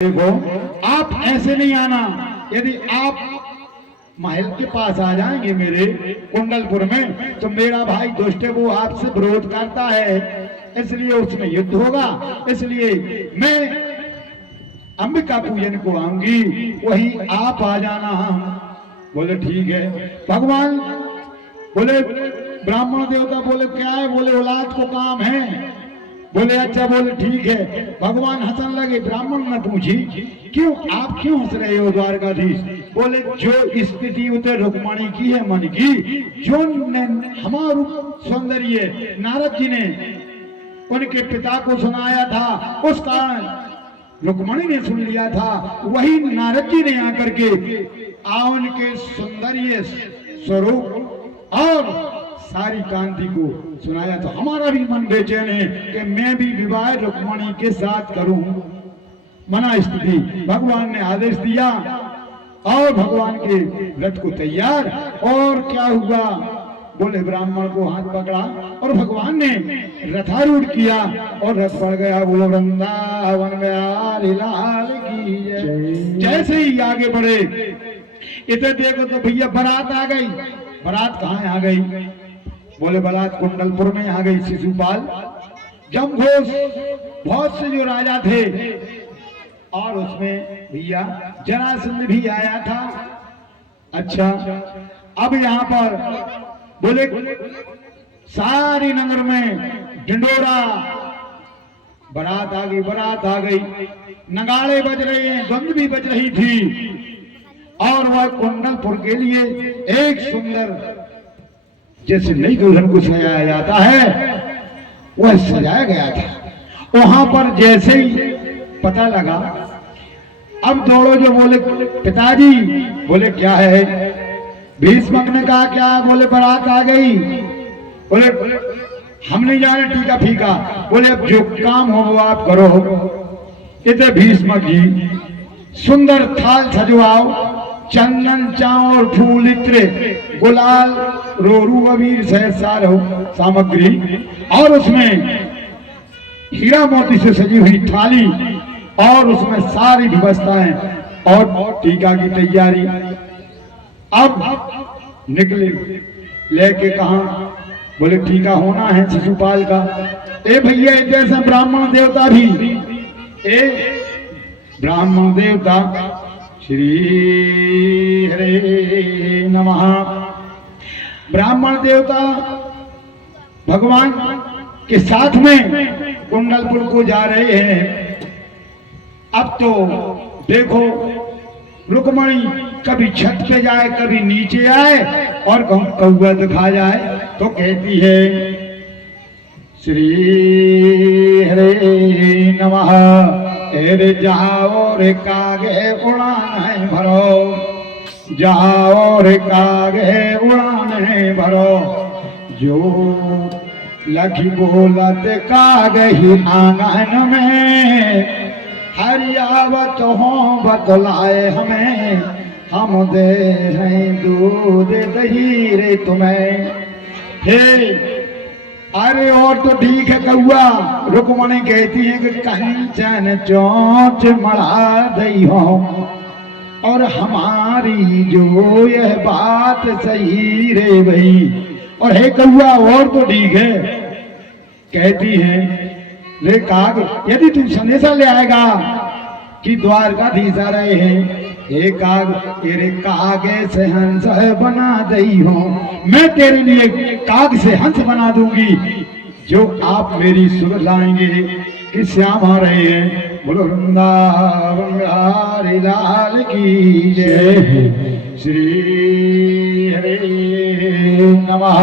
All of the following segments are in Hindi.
देखो, आप ऐसे नहीं आना। यदि आप महल के पास आ जाएंगे मेरे कुंडलपुर में, तो मेरा भाई दुष्ट है, वो आपसे विरोध करता है, इसलिए उसमें युद्ध होगा। इसलिए मैं अंबिका पूजन को आऊंगी, वहीं आप आ जाना। बोले ठीक है। भगवान बोले, ब्राह्मण देवता बोले क्या है? बोले औलाद को काम है। बोले अच्छा। बोले ठीक है। भगवान हंसने लगे। ब्राह्मण ने पूछी, क्यों आप क्यों हंस रहे हो द्वारकाधीश? बोले जो स्थिति उतर रुक्मणी की है मन की, जो हमारू सौंदर्य नारद जी ने उनके पिता को सुनाया था, उस कारण रुक्मणी ने सुन लिया था, वही नारद जी ने आकर के उनके सौंदर्य स्वरूप और सारी कांति को सुनाया। तो हमारा भी मन बेचैन है कि मैं भी विवाह रुक्मणी के साथ करूं। मना स्थिति भगवान ने आदेश दिया और भगवान के रथ को तैयार। और क्या हुआ? बोले ब्राह्मण को हाथ पकड़ा और भगवान ने रथारूढ़ किया और रथ पड़ गया। बोलो वृंदावन बिहारी लाल की जय। जैसे ही आगे बढ़े, इधर देखो तो भैया बारात आ गई। बारात कहाँ आ गई? बोले बारात कुंडलपुर में आ गई। शिशुपाल, जमघोष, बहुत से जो राजा थे, और उसमें भैया जरासंध भी आया था। अच्छा, अब यहाँ पर बोले सारी नगर में ढिंडोरा, बारात आ गई, बारात आ गई, नगाड़े बज रहे हैं, द्वंद भी बज रही थी। और वह कुंडलपुर के लिए एक सुंदर, जैसे नई दुल्हन को सजाया जाता है, वह सजाया गया था। वहां पर जैसे ही पता लगा, अब दौड़ो जो। बोले पिताजी। बोले क्या है? भीष्मक ने कहा क्या? बोले बारात आ गई। बोले हम नहीं जाने, टीका फीका। बोले अब जो काम हो वो आप करो। इतने भीष्मक जी सुंदर थाल सजवाओ, चंदन चावल फूल इत्र गुलाल रोरू अबीर सहसार हो सामग्री, और उसमें हीरा मोती से सजी हुई थाली, और उसमें सारी व्यवस्थाएं और टीका की तैयारी। अब निकले लेके कहा? बोले टीका होना है शिशुपाल का। ए भैया, जैसे ब्राह्मण देवता भी, ब्राह्मण देवता श्री हरे नमः, ब्राह्मण देवता भगवान के साथ में कुंडलपुर को जा रहे हैं। अब तो देखो, रुक्मणी कभी छत पे जाए, कभी नीचे आए, और कौवा दिखा जाए तो कहती है श्री हरे नमः। रे जाओ रे कागे उड़ान है भरो, जाओ रे कागे उड़ान है भरो, जो लखी बोलत कागे ही आंगन में, हरियावत हो बतलाए हमें, हम दे हैं दूध दही रे तुम्हें। हे अरे और तो ठीक है कौआ। रुक्मणी कहती है कि कंचन चोंच मढ़ा दई हो, और हमारी जो यह बात सही रे भाई। और हे कौआ और तो ठीक है। कहती है रे काग, यदि तू संदेशा ले आएगा कि द्वारकाधीश आ रहे हैं, हे काग तेरे कागे से हंस बना दई हो, मैं तेरे लिए काग से हंस बना दूंगी, जो आप मेरी सुर लाएंगे कि श्याम आ रहे हैं। बोलो वृंदावन बिहारी लाल की जय। श्री हरे नमः।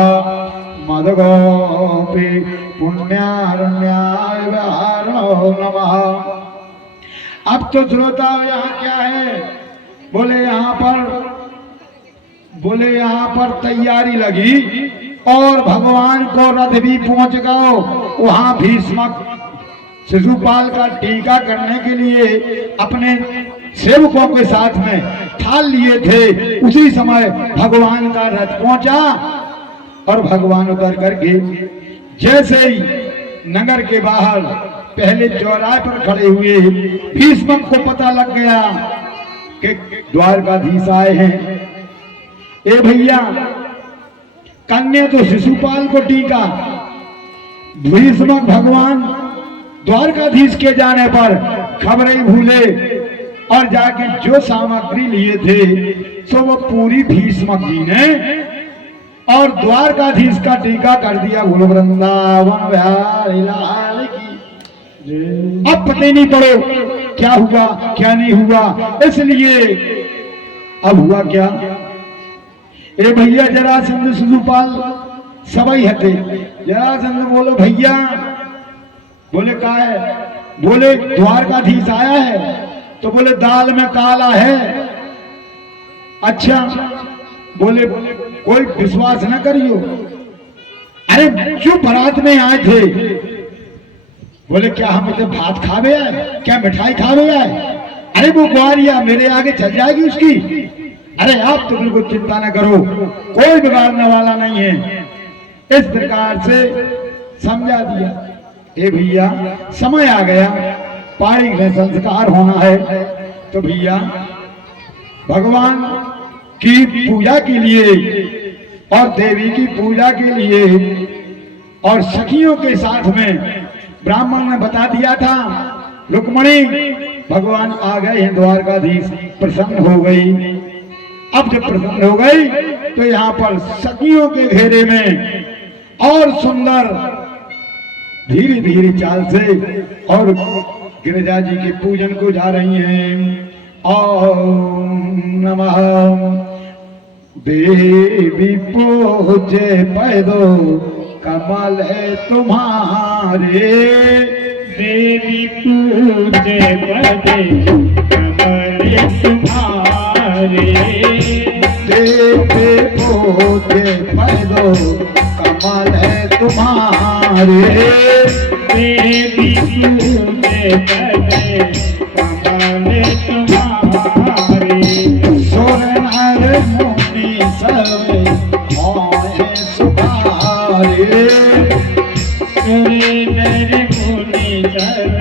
मदगोपी पुण्यारण्याय विहारो नमः। अब तो श्रोता यहाँ क्या है? बोले यहाँ पर तैयारी लगी, और भगवान को रथ भी पहुंच गए। वहां भीष्मक शिशुपाल का टीका करने के लिए अपने सेवकों के साथ में थाल लिए थे। उसी समय भगवान का रथ पहुंचा, और भगवान उतर करके जैसे ही नगर के बाहर पहले चौराहे पर खड़े हुए भीष्म को पता लग गया कि द्वारकाधीश आए हैं। ए भैया, कन्या तो शिशुपाल को टीका, भीष्म भगवान द्वारकाधीश के जाने पर खबरें भूले और जाके जो सामग्री लिए थे सो वो पूरी भीष्म जी ने और द्वारकाधीश का टीका कर दिया। गुरु वृंदावन बिहारी लाल की। अब पता ही नहीं पड़ो क्या हुआ क्या नहीं हुआ, इसलिए अब हुआ क्या। ए भैया, जरासंध शिशुपाल सबई हटे। जरासंध बोलो भैया, बोले का है, बोले द्वारकाधीश आया है, तो बोले दाल में काला है। अच्छा, बोले कोई विश्वास न करियो। अरे जो बारात में आए थे, बोले क्या हम इसे भात खावे आए, क्या मिठाई खावे आए। अरे वो ग्वारिया मेरे आगे चल जाएगी उसकी। अरे आप तो बिल्कुल चिंता न करो, कोई बिगाड़ने वाला नहीं है। इस प्रकार से समझा दिया। ए भैया, समय आ गया, पारिक में संस्कार होना है, तो भैया भगवान की पूजा के लिए और देवी की पूजा के लिए और सखियों के साथ में ब्राह्मण ने बता दिया था, रुक्मणी भगवान आ गए हैं द्वारकाधीश, प्रसन्न हो गई। अब जब प्रसन्न हो गई तो यहाँ पर सखियों के घेरे में और सुंदर धीरे धीरे चाल से और गिरिजा जी के पूजन को जा रही हैं। ओम नमः देवी पूजे पैदो कमल है तुम्हारे, देवी पूजे पदे कमल तुम्हारे, देवी पूजे पैदो कमल है तुम्हारे, देवी पूजे पदे कमल तुम्हारे, सुर नर मुनि सब होए सुखारे, सुरे नर मुनि सब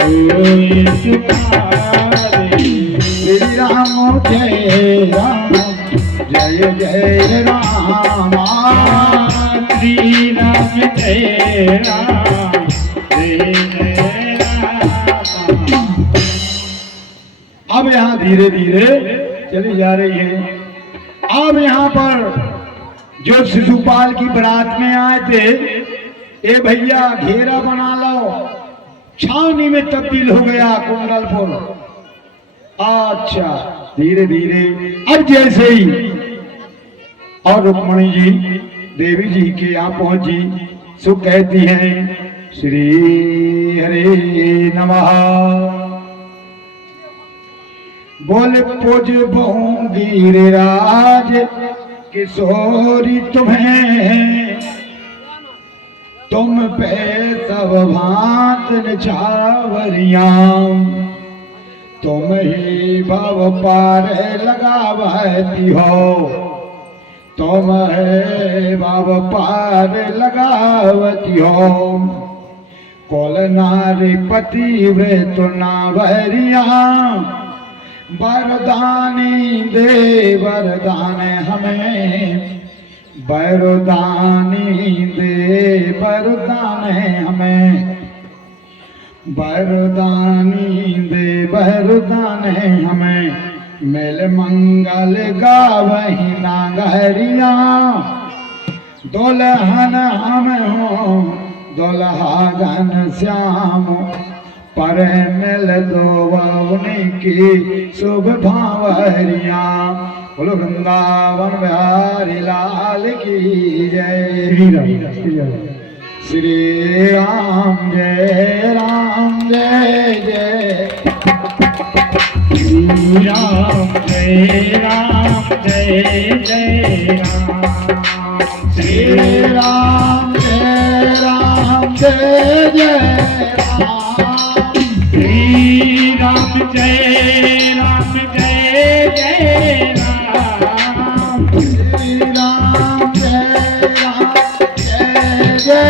होए सुखारे। श्री राम जय राम जय जय राम, श्री राम जय राम जय जय राम। अब यहाँ धीरे धीरे चली जा रही है। अब यहाँ पर जो शिशुपाल की बारात में आए थे, ए भैया घेरा बना लो, छावनी में तब्दील हो गया कुंडलपुर। अच्छा, धीरे धीरे अब जैसे ही और रुक्मणी जी देवी जी के यहाँ पहुंची, सो कहती हैं श्री हरे नमः। बोल पुज बहु गिरिराज किशोरी तुम्हें, तुम पे सब भांत निछावरिया, तुम ही भव पार लगावती हो, तुम है भव पार लगावती हो। कोल नारी पति व्रत नावरिया, वरदानी दे वरदान हमें, वरदानी दे वरदान हमें, वरदानी दे वरदान हमें। मेल मंगल गावही नागरिया, दुल्हन हम हो दुल्हा घन श्याम, पर मिल दो बावनी की शुभ भावरिया। बोलो वृंदावन बिहारी लाल की जय। श्री राम जय राम जय जय, श्री राम जय राम जय जय राम, श्री राम जय राम जय जय राम, श्री राम जय राम जय जय राम, श्री राम जय राम जय जय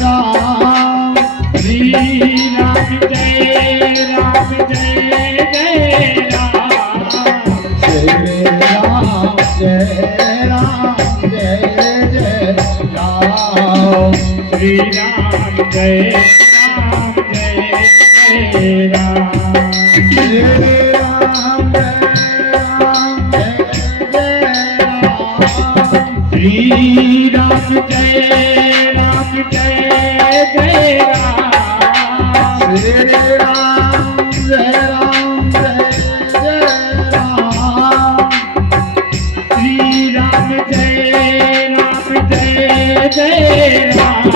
राम, श्री श्री राम जय राम जय जय राम जय राम जय राम श्री राम जय राम जय जय राम श्री राम जय राम जय राम श्री राम जय राम जय जय राम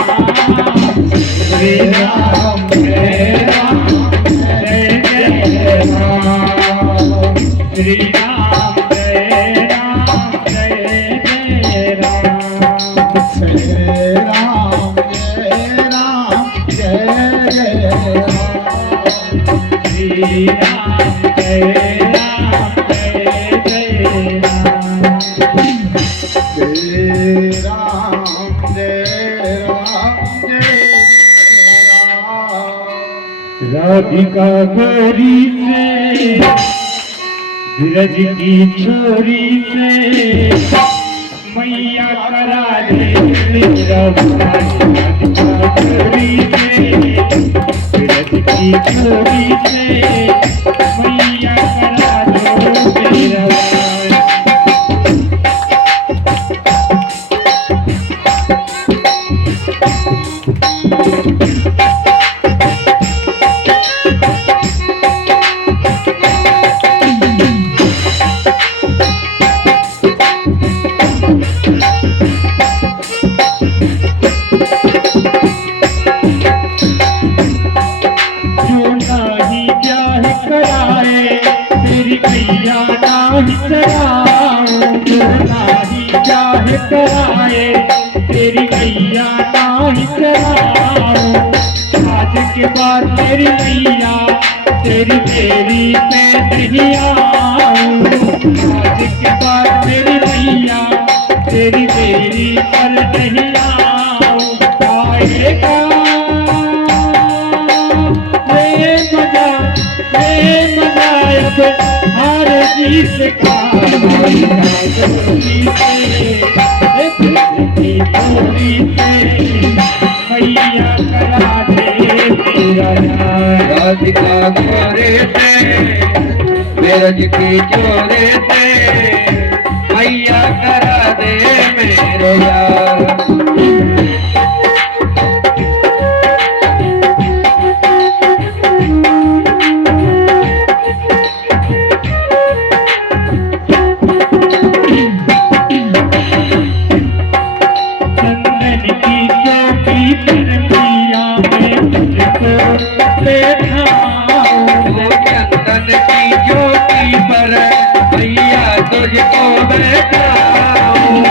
श्री राम जय राम जय जय राम श्री राम जय राम जय जय राम श्री राम जय राम जय जय राम श्री राम जय राम जय जय राम जय राम जय राम जय राम राधिका गोरी से ब्रज की छोरी से मैया करा दे मेरा भाई। राधिका गोरी से ब्रज की छोरी से मैया करा दो मेरा भाई। जो नाही ब्याह कराए तेरी मैया नाही चराओ। जो नाही ब्याह कराए तेरी मैया नाही चराओ। आज के बाद तेरी मैया तेरी तेरी पे नहीं आऊं। आज के बाद मेरी मैया तेरी तेरी पर नहीं आऊं। आएगा अब हर जीत का मैया करा दे तेरा नाम। राधिका गोरे से ब्रज की चोरे से मैया करा दे मेरे यार। चंदन की चौकी पर मैया मैं तुझको बैठाऊं। वो चंदन की ज्योति पर मैया तुझको बैठाऊं।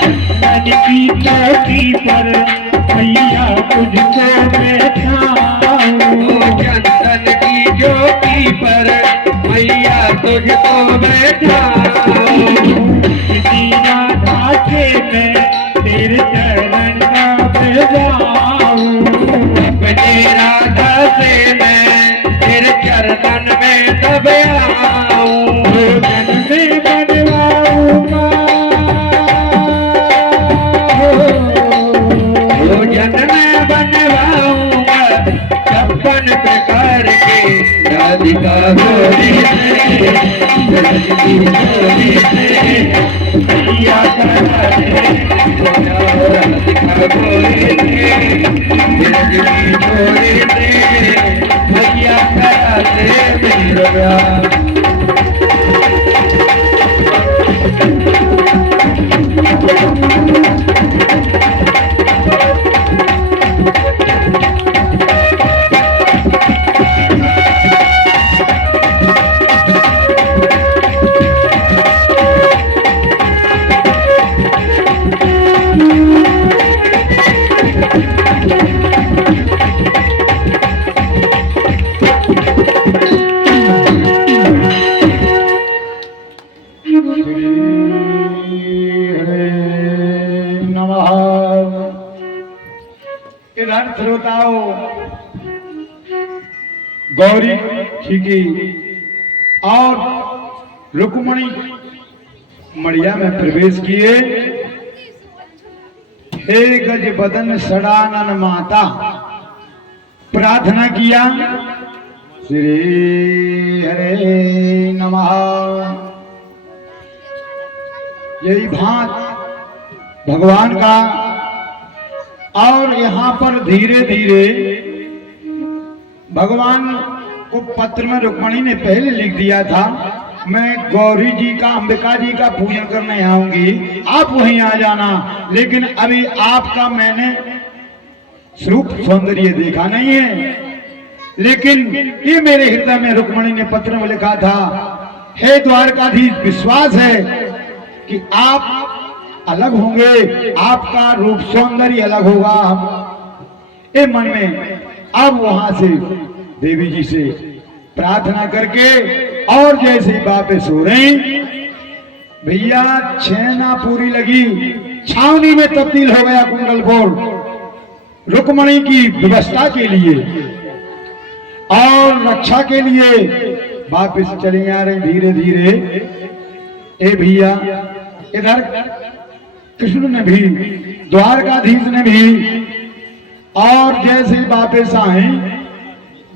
चंदन की चौकी पर मैया तुझको बैठाऊं। वो चंदन की ज्योति पर मैया तुझको बैठाऊं। किसी राधा के मैं तेरे चरण का बजाऊं। अपने राधा से मैं तेरे चरणन में दब आऊं। भोजन में बनवाऊंगा भोजन में बनवाऊंगा छप्पन प्रकार के। राधिका गोरी से ब्रज की छोरी से मैया करा दे। राधिका गोरी से ब्रज की छोरी से मैया करा दे मेरा प्यार। इधर श्रोताओं गौरी ठीकी और रुक्मणी मड़िया में प्रवेश किए। हे गज बदन सड़ानन माता, प्रार्थना किया श्री हरे नमः। यही भांत भगवान का। और यहाँ पर धीरे धीरे भगवान को पत्र में रुक्मणी ने पहले लिख दिया था, मैं गौरी जी का, अंबिका जी का पूजन करने आऊंगी, आप वहीं आ जाना। लेकिन अभी आपका मैंने स्वरूप सौंदर्य देखा नहीं है। लेकिन ये मेरे हृदय में रुक्मणी ने पत्र में लिखा था, हे द्वारकाधीश, विश्वास है कि आप अलग होंगे, आपका रूप सौंदर्य अलग होगा। ये मन में अब वहां से देवी जी से प्रार्थना करके और जैसे ही वापस हो रही, भैया छेना पूरी लगी, छावनी में तब्दील हो गया कुंडलपुर रुक्मणी की व्यवस्था के लिए और रक्षा के लिए। वापस चली आ रही धीरे धीरे। ए भैया, इधर कृष्ण ने भी, द्वारकाधीश ने भी, और जैसे वापस आए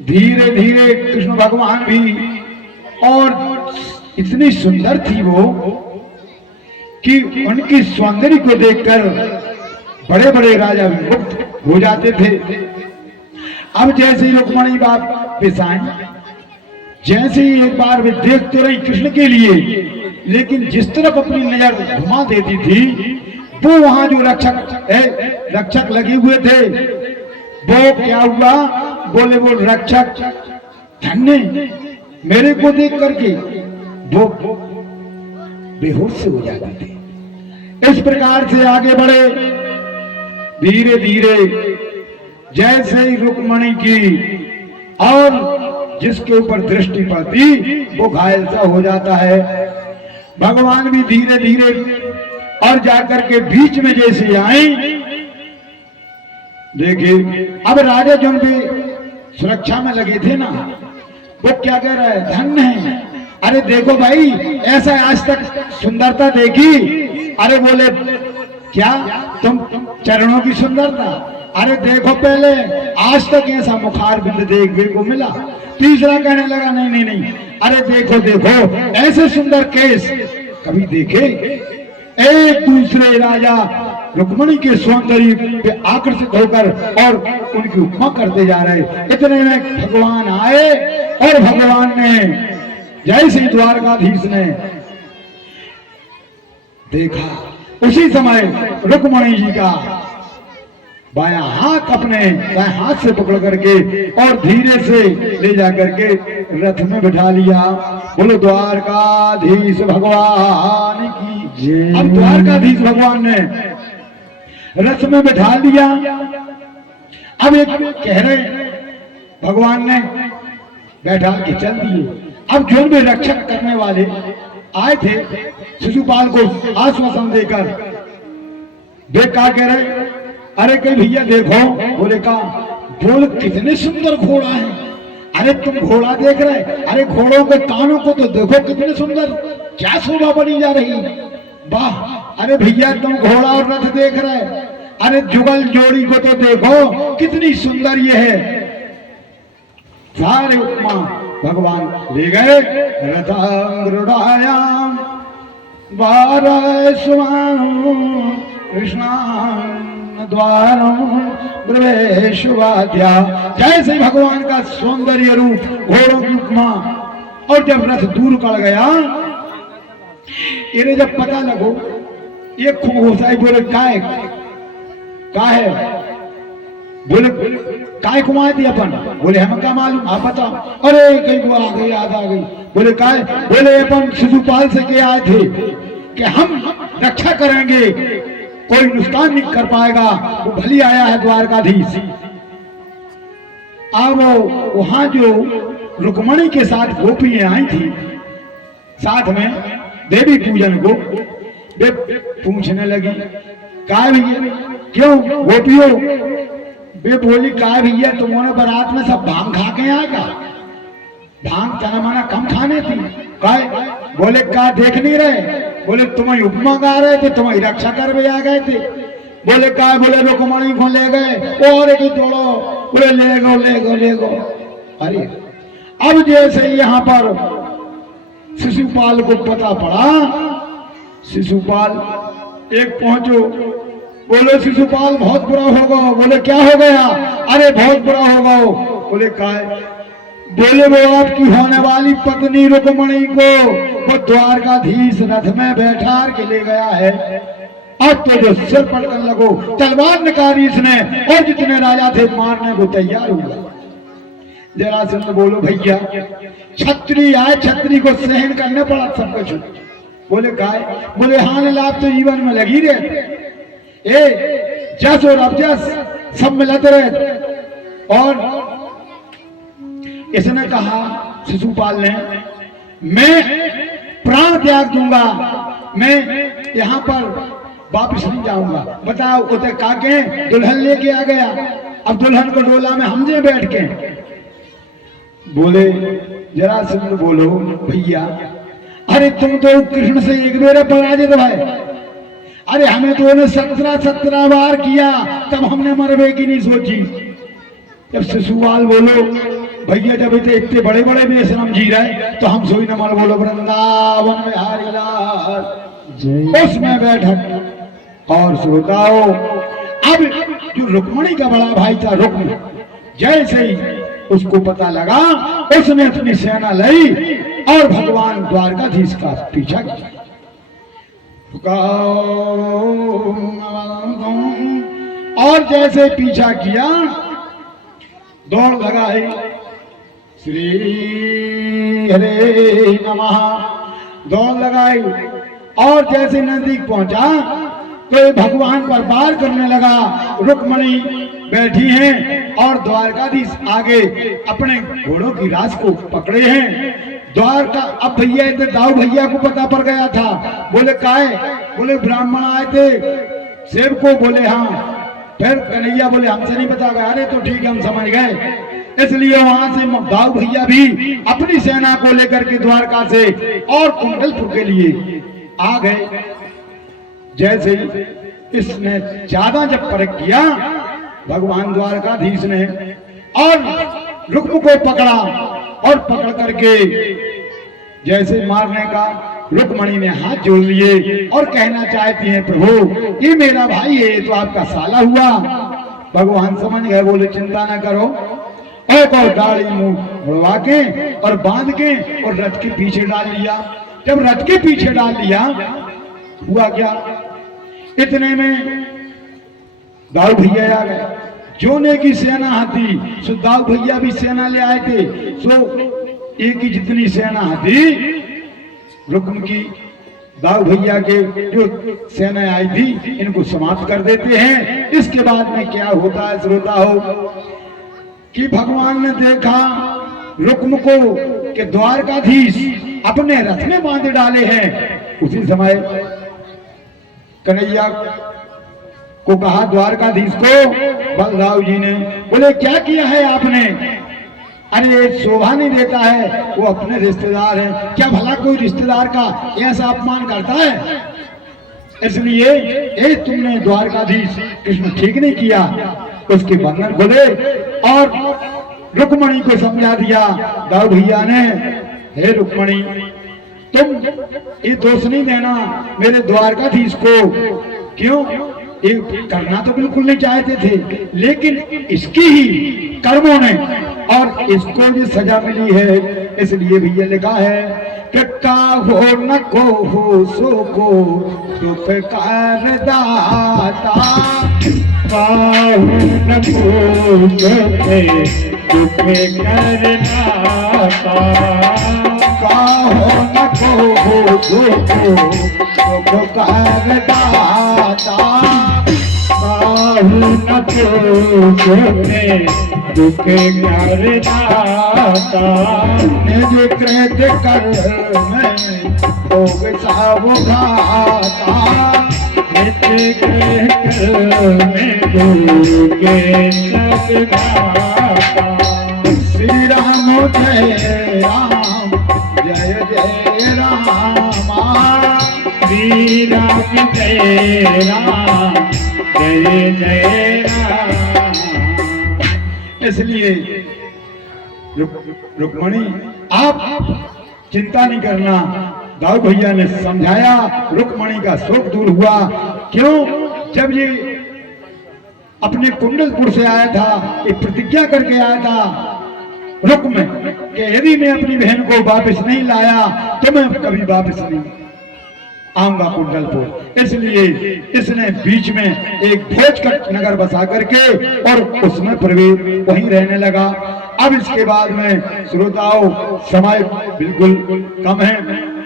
धीरे धीरे कृष्ण भगवान भी, और इतनी सुंदर थी वो कि उनकी सौंदर्य को देखकर बड़े बड़े राजा मुक्त हो जाते थे। अब जैसे ही रुक्मणी वापस आई, जैसे ही एक बार वे देख तो रही कृष्ण के लिए, लेकिन जिस तरफ अपनी नजर घुमा देती थी, वो वहां जो रक्षक लगे हुए थे, वो क्या हुआ, बोले वो रक्षक धन्य मेरे को देख करके वो बेहोश से हो जाते थे। इस प्रकार से आगे बढ़े धीरे धीरे। जैसे ही रुक्मणी की और जिसके ऊपर दृष्टि पड़ती वो घायल सा हो जाता है। भगवान भी धीरे धीरे और जाकर के बीच में जैसे आए, देखिए अब राजा जो भी सुरक्षा में लगे थे ना, वो क्या कह रहा है, धन्य है। अरे देखो भाई, ऐसा आज तक सुंदरता देखी? अरे बोले क्या तुम चरणों की सुंदरता? अरे देखो पहले आज तक ऐसा मुखार बिंद देखने को मिला। तीसरा कहने लगा नहीं नहीं नहीं, अरे देखो देखो ऐसे सुंदर केस कभी देखे? एक दूसरे राजा रुक्मणी के सौंदर्य पे आकर्षित होकर और उनकी उपमा करते जा रहे। इतने में भगवान आए और भगवान ने जैसे ही द्वारकाधीश ने देखा, उसी समय रुक्मणी जी का बायां हाथ अपने बाएं हाथ से पकड़ करके और धीरे से ले जाकर के रथ में बिठा लिया। बोलो द्वारकाधीश भगवान की जय। अब द्वारकाधीश भगवान ने रथ में बिठा लिया। अब एक कह रहे भगवान ने बैठा के चल दिए। अब जो भी रक्षक करने वाले आए थे शिशुपाल को आश्वासन देकर, वे क्या कह रहे, अरे कहीं भैया देखो, बोले का बोल कितने सुंदर घोड़ा है। अरे तुम घोड़ा देख रहे, अरे घोड़ों के कानों को तो देखो कितने सुंदर, क्या शोभा बनी जा रही, वाह। अरे भैया तुम घोड़ा और रथ देख रहे, अरे जुगल जोड़ी को तो देखो कितनी सुंदर ये है। सारे उपमा भगवान ले गए। रथांगरुडायाम कृष्ण द्वारम प्रवेशवाद्या। जैसे भगवान का सौंदर्य रूप घोड़ों की उपमा, और जब रथ दूर कर गया, इन्हें जब पता लगो ये खोसाई बोले काय का है, बोले काय घुमाए थी अपन, बोले हम क्या मालूम, आप बताओ। अरे कहीं को आ गई, याद आ गई। बोले काय, बोले अपन शिशुपाल से के आए थे कि हम रक्षा करेंगे, कोई नुकसान नहीं कर पाएगा, वो भली आया है द्वारकाधीश। अब वहां जो रुक्मणी के साथ गोपियां आई थी साथ में देवी पूजन को, वे पूछने लगी काय भैया क्यों गोपियों, वे बोली काय भैया तुमने बारात में सब भांग खा के आएगा, भांग तना माना कम खाने थी। काय, बोले का देख नहीं रहे, बोले तुम्हारी उपमा गा रहे थे, तुम्हारी रक्षा कर भी आ गए थे। बोले काय? बोले रुक्मणी को ले गए और एक जोड़ो। बोले ले गो ले गो ले गो। अरे अब जैसे यहाँ पर शिशुपाल को पता पड़ा, शिशुपाल एक पहुंचो। बोले शिशुपाल बहुत बुरा होगा। बोले क्या हो गया? अरे बहुत बुरा होगा। बोले काय? बोले वो आपकी होने वाली पत्नी रुक्मणी को वो द्वारकाधीश रथ में बैठा के ले गया है। अब तो जो सिर पटकन लगो, तलवार निकाली इसने और जितने राजा थे मारने को तैयार हुआ। जरासंध बोलो भैया छत्री आए, छत्री को सहन करने पड़ा सब कुछ। बोले काय? बोले हानि लाभ तो जीवन में लगी रहे, जस और अबजस सब मिलते रहे। और इसने कहा शिशुपाल ने, मैं प्राण त्याग दूंगा, मैं यहाँ पर वापस नहीं जाऊंगा। बताओ उसे काके दुल्हन लेके आ गया, अब दुल्हन को डोला में हम जे बैठ के। बोले जरासंध बोलो भैया अरे तुम तो कृष्ण से एक बेर पराजित भाई। अरे हमें तो उन्हें 17 बार किया, तब हमने मरवे की नहीं सोची। जब शिशुपाल बोलो भैया जब इतने बड़े बड़े बेशरम जी रहे तो हम सोई न मर। बोलो वृंदावन में हारी लाल उसमें बैठक। और श्रोताओ अब जो रुक्मणी का बड़ा भाई था रुक्म, जैसे ही उसको पता लगा उसने अपनी सेना लाई और भगवान द्वारकाधीश का पीछा किया। और जैसे पीछा किया दौड़ लगाई, श्री हरे नमः दौड़ लगाई। और जैसे नजदीक पहुंचा तो भगवान पर वार करने लगा। रुक्मणी बैठी हैं और द्वारकाधीश आगे अपने घोड़ों की रास को पकड़े हैं। द्वारका अब भैया थे, दाऊ भैया को पता पड़ गया था। बोले काय? बोले ब्राह्मण आए थे सेब को। बोले हाँ। फिर कन्हैया बोले हमसे नहीं पता गया। अरे तो ठीक है हम समझ गए। इसलिए वहां से दाऊ भैया भी अपनी सेना को लेकर के द्वारका से और कुंडलपुर के लिए आ गए। जैसे इसने ज्यादा जब परख किया भगवान द्वारकाधीश ने और रुक्म को पकड़ा और पकड़ करके जैसे मारने का रुक्मणी ने हाथ जोड़ लिए और कहना चाहती हैं प्रभु ये मेरा भाई है, तो आपका साला हुआ। भगवान समझ गए। बोले चिंता न करो। और दाढ़ी मुंह उड़वा के और बांध के और रथ के पीछे डाल लिया। जब रथ के पीछे डाल लिया हुआ क्या, इतने में दाऊ भैया आ गए। जोने की सेना आती सो दाऊ भैया भी सेना ले आए थे। सो एक ही जितनी सेना आती रुक्म की दाऊ भैया के जो सेना आई थी इनको समाप्त कर देते हैं। इसके बाद में क्या होता है श्रोता हो कि भगवान ने देखा रुक्म को कि द्वारकाधीश अपने रथ में बांधे डाले हैं। उसी समय कन्हैया को कहा द्वारकाधीश को बलदाऊ जी ने। बोले क्या किया है आपने? अरे शोभा नहीं देता है, वो अपने रिश्तेदार हैं। क्या भला कोई रिश्तेदार का ऐसा अपमान करता है? इसलिए तुमने द्वारकाधीश कृष्ण ठीक नहीं किया। उसके बंधन खोले और रुक्मणी को समझा दिया दाऊ भैया ने, हे रुक्मणी तुम ये दोष नहीं देना मेरे द्वारकाधीश को। क्यों? ये करना तो बिल्कुल नहीं चाहते थे, लेकिन इसकी ही कर्मों ने और इसको जो सजा मिली है इसलिए भैया लिखा है कि काहो न को हो सो को दुख कर दाता। काहू न को दुख कर दाता। काहो न को हो दुख कर दाता। काहू न को दुख कर दाता। निज कृत कर में भोग सब घाता। निज कृत में भोग सब घाता। श्री राम जय राम जय जय राम। श्री राम जय राम जय जय राम। इसलिए रुक्मणी आप चिंता नहीं करना। दाऊ भैया ने समझाया, रुक्मणी का शोक दूर हुआ। क्यों? जब ये अपने कुंडलपुर से आया था, एक प्रतिज्ञा करके आया था रुक्म कि यदि मैं अपनी बहन को वापस नहीं लाया तो मैं कभी वापस नहीं आऊंगा कुंडलपुर। इसलिए इसने बीच में एक भोज का नगर बसा करके और उसमें प्रवेश वहीं रहने लगा। अब इसके बाद में श्रोताओं, समय बिल्कुल कम है,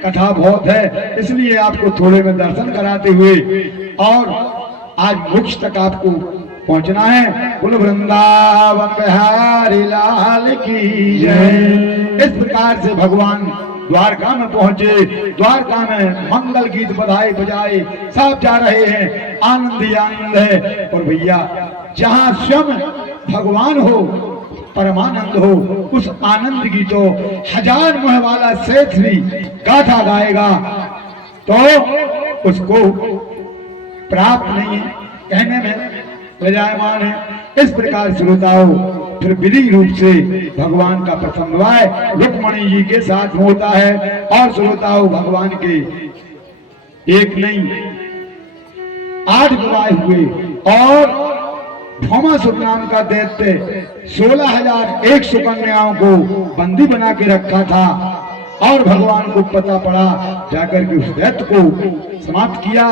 कथा बहुत है, इसलिए आपको थोड़े में दर्शन कराते हुए और आज मोक्ष तक आपको पहुंचना है। बोल वृंदावन बिहारी लाल की जय। इस प्रकार से भगवान द्वारका में पहुंचे। द्वारका में मंगल गीत बधाई बजाए सब जा रहे हैं, आनंद ही आनंद है। और भैया जहां स्वयं भगवान हो, परमानंद हो, उस आनंद की तो हजार मुह वाला सेठ भी गाथा गाएगा तो उसको प्राप्त नहीं है, कहने में विराजमान है। इस प्रकार श्रोताओं फिर विधि रूप से भगवान का प्रथम विवाह रुक्मणी जी के साथ होता है। और श्रोताओं भगवान के एक नहीं 8 विवाह हुए और भौमासुर नाम का दैत्य 16,100 कन्याओं को बंदी बना के रखा था। और भगवान को पता पड़ा, जाकर के उस दैत्य को समाप्त किया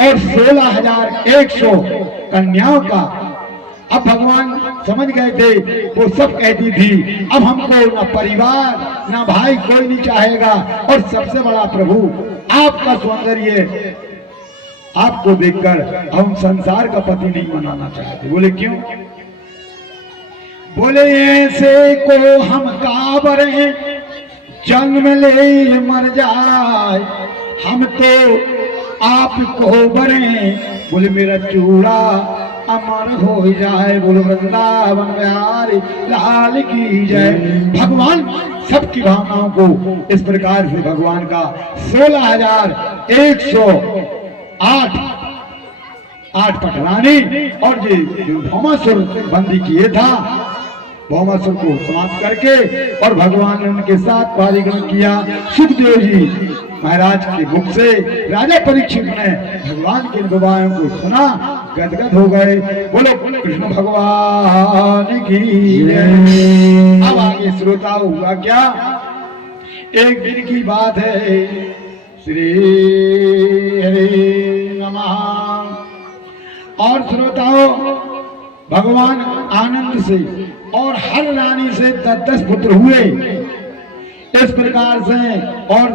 और 16,100 कन्याओं का। अब भगवान समझ गए थे, वो सब कहती थी अब हमको ना परिवार ना भाई कोई नहीं चाहेगा, और सबसे बड़ा प्रभु आपका सौंदर्य आपको देखकर हम संसार का पति नहीं बनाना चाहते। बोले क्यों? बोले ऐसे को हम काबरे जन्म ले मर जाए, हम तो आपको बरे। बोले मेरा चूड़ा अमर हो जाए। बोलो वृंदावन बिहारी लाल की जय। भगवान सबकी भावनाओं को इस प्रकार से भगवान का 16,108 पटरानी और जो भौमासुर बंदी किए था, भौमासुर को समाप्त करके और भगवान ने उनके साथ पारिग्रहण किया। सुखदेव जी महाराज के मुख से राजा परीक्षित ने भगवान के विवाहों को सुना, गदगद हो गए। बोलो कृष्ण भगवान की जय। अब आगे श्रोता हुआ क्या? एक दिन की बात है, श्री हरे नमः। और श्रोताओं भगवान आनंद से और हर रानी से 10 पुत्र हुए। इस प्रकार से और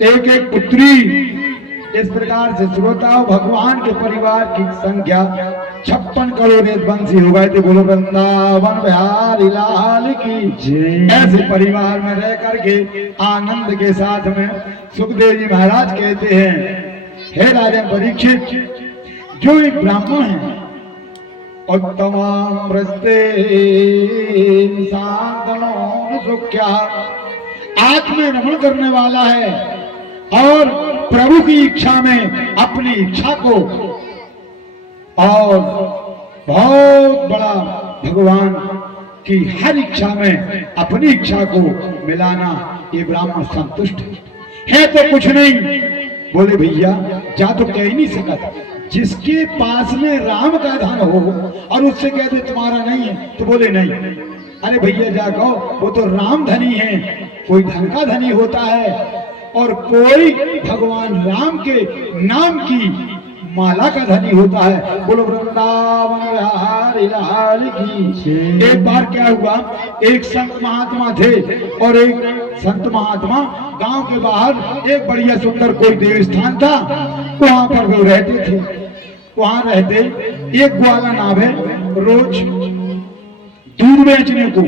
एक एक पुत्री। इस प्रकार से श्रोताओं भगवान के परिवार की संख्या 56 करोड़ वंशी हो गए थे। बोलो वृंदावन बिहारी लाल की जय। ऐसे परिवार में रह करके आनंद के साथ में सुखदेव जी महाराज कहते हैं, हे राजन परीक्षित, जो एक ब्राह्मण है उत्तमाम रस्ते शांतनो सुख्या, आत्म रमण करने वाला है और प्रभु की इच्छा में अपनी इच्छा को और बहुत बड़ा भगवान की हर इच्छा में अपनी इच्छा को मिलाना, ये ब्राह्मण संतुष्ट है तो कुछ नहीं। बोले भैया जा तो कह ही नहीं सकता, जिसके पास में राम का धन हो और उससे कह दे तुम्हारा नहीं है तो बोले नहीं। अरे भैया जा कहो वो तो राम धनी है, कोई धन का धनी होता है और कोई भगवान राम के नाम की माला का धनी होता है। बोलो वृंदावन बिहारी लाल की। एक बार क्या हुआ, एक संत महात्मा थे और एक संत महात्मा गांव के बाहर एक बढ़िया सुंदर कोई देव स्थान था, वहां पर वो रहते थे। वहां रहते एक ग्वाला नाव है, रोज दूध बेचने को।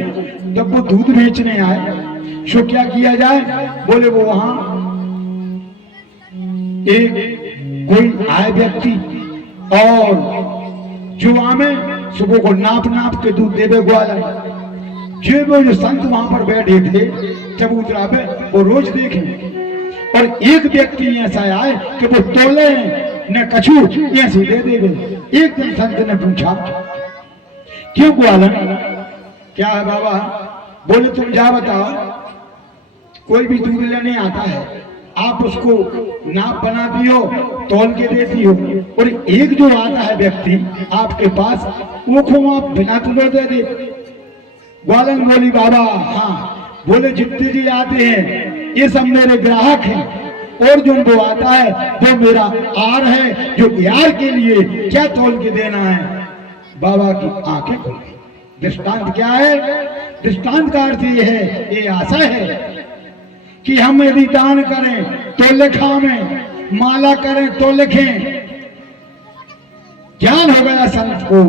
जब वो दूध बेचने आए तो क्या किया जाए, बोले वो वहां एक कोई आए व्यक्ति और जुआ में सुबह को नाप नाप के दूध दे दे ग्वाला। जो संत वहां पर बैठे थे जब उतरा पे वो रोज देखे और एक व्यक्ति ऐसा आए कि वो तोले न कछु, ये सीधे दे गए। एक दिन संत ने पूछा, क्यों ग्वालन, क्या है बाबा? बोले तुम जा बताओ, कोई भी दूध लेने आता है, आप उसको नाप बना दियो, तौल के देती हो, और एक जो आता है व्यक्ति आपके पास, वो को आप बिना तुले दे दे। ग्वालन बोली, बाबा हाँ। बोले जितने जी आते हैं ये सब मेरे ग्राहक हैं, और जो वो आता है वो मेरा आर है, जो यार के लिए क्या तौल के देना है। बाबा की आंखें खुल गई। दृष्टांत क्या है? दृष्टांत का अर्थ ये है, ये आशा है कि हम यदि दान करें तो लिखावें, माला करें तो लिखें। ज्ञान हो गया संत को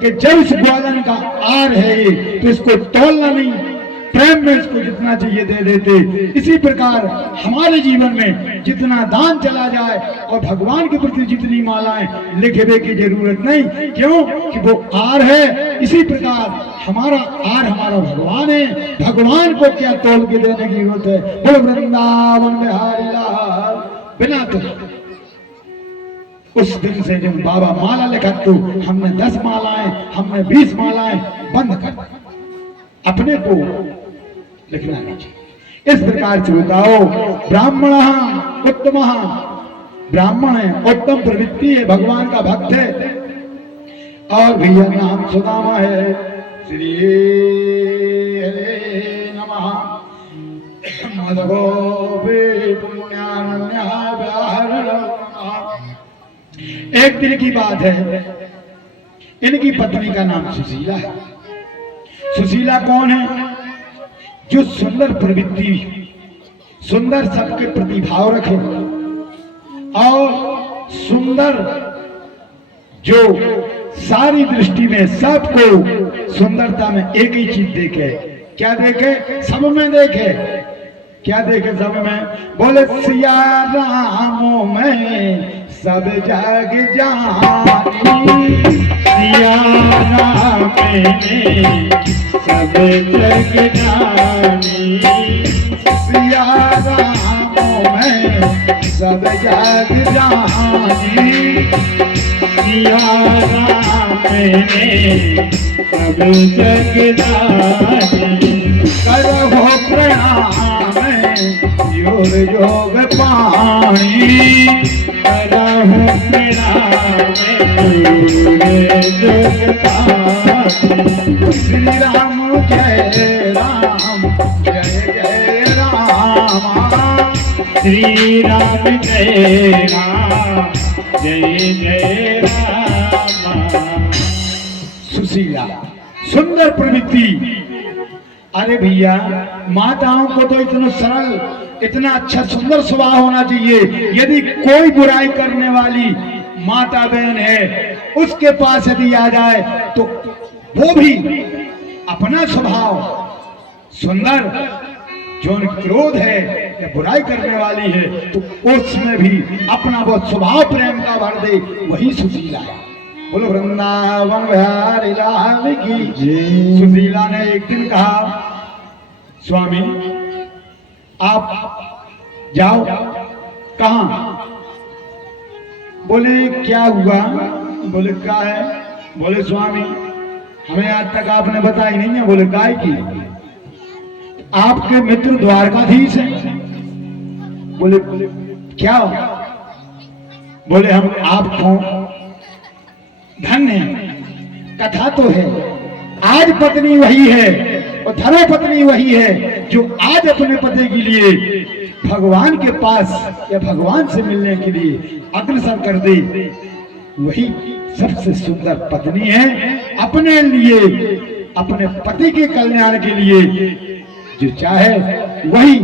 कि जब इस ग्वालन का आर है ये, तो इसको तोलना नहीं, प्रेम में इसको जितना चाहिए दे देते। इसी प्रकार हमारे जीवन में जितना दान चला जाए और भगवान के प्रति जितनी मालाएं लिखने की जरूरत नहीं, क्यों कि वो आर है। इसी प्रकार हमारा आर हमारा भगवान है, भगवान को क्या तोल के देने की जरूरत है। बोलो वृंदावन बिहारी लाल। बिना तो उस दिन से जब बाबा माला लिखा, तो हमने 10 मालाएं, हमने 20 मालाएं बंद कर दी, अपने को लिखना नहीं चाहिए। इस प्रकार से बताओ, ब्राह्मण उत्तम, ब्राह्मण है, उत्तम प्रवृत्ति है, भगवान का भक्त है, और भैया नाम सुदामा है। श्री हरे नमः। एक दिन की बात है, इनकी पत्नी का नाम सुशीला है। सुशीला कौन है? जो सुंदर प्रवृत्ति, सुंदर सबके प्रति भाव रखे, और सुंदर जो सारी दृष्टि में सबको सुंदरता में एक ही चीज देखे। क्या देखे? सब में देखे। क्या देखे सब में? बोले सिया रामों में सब जग जानी, सिया राम में सब जग जानी, सिया रामों में सब जग जानी, सिया राम में सब जग जानी। करहो प्रणाम योग योग पाणी, करहु प्रणाम योग पाणी। श्री राम जय राम, जय जय राम, श्री राम जय राम, जय जय राम। सुशीला, सुंदर प्रवृत्ति। अरे भैया, माताओं को तो इतना सरल, इतना अच्छा सुंदर स्वभाव होना चाहिए। यदि कोई बुराई करने वाली माता बहन है, उसके पास यदि आ जाए तो वो भी अपना स्वभाव सुंदर, जो क्रोध है या बुराई करने वाली है, तो उसमें भी अपना वो स्वभाव प्रेम का भर दे, वही सुशीला है। बोलो वृंदावन बिहारी लाल की जय। सुशीला ने एक दिन कहा, स्वामी आप जाओ। कहां? बोले क्या हुआ? बोले क्या है? बोले स्वामी हमें आज तक आपने बताई नहीं है। बोले काय की? आपके मित्र द्वारकाधीश हैं। बोले क्या? बोले हम आपको धन्य, कथा तो है, आज पत्नी वही है और धर्म पत्नी वही है जो आज अपने पति के लिए भगवान के पास या भगवान से मिलने के लिए अग्रसर कर दे, वही सबसे सुंदर पत्नी है। अपने लिए, अपने पति के कल्याण के लिए जो चाहे वही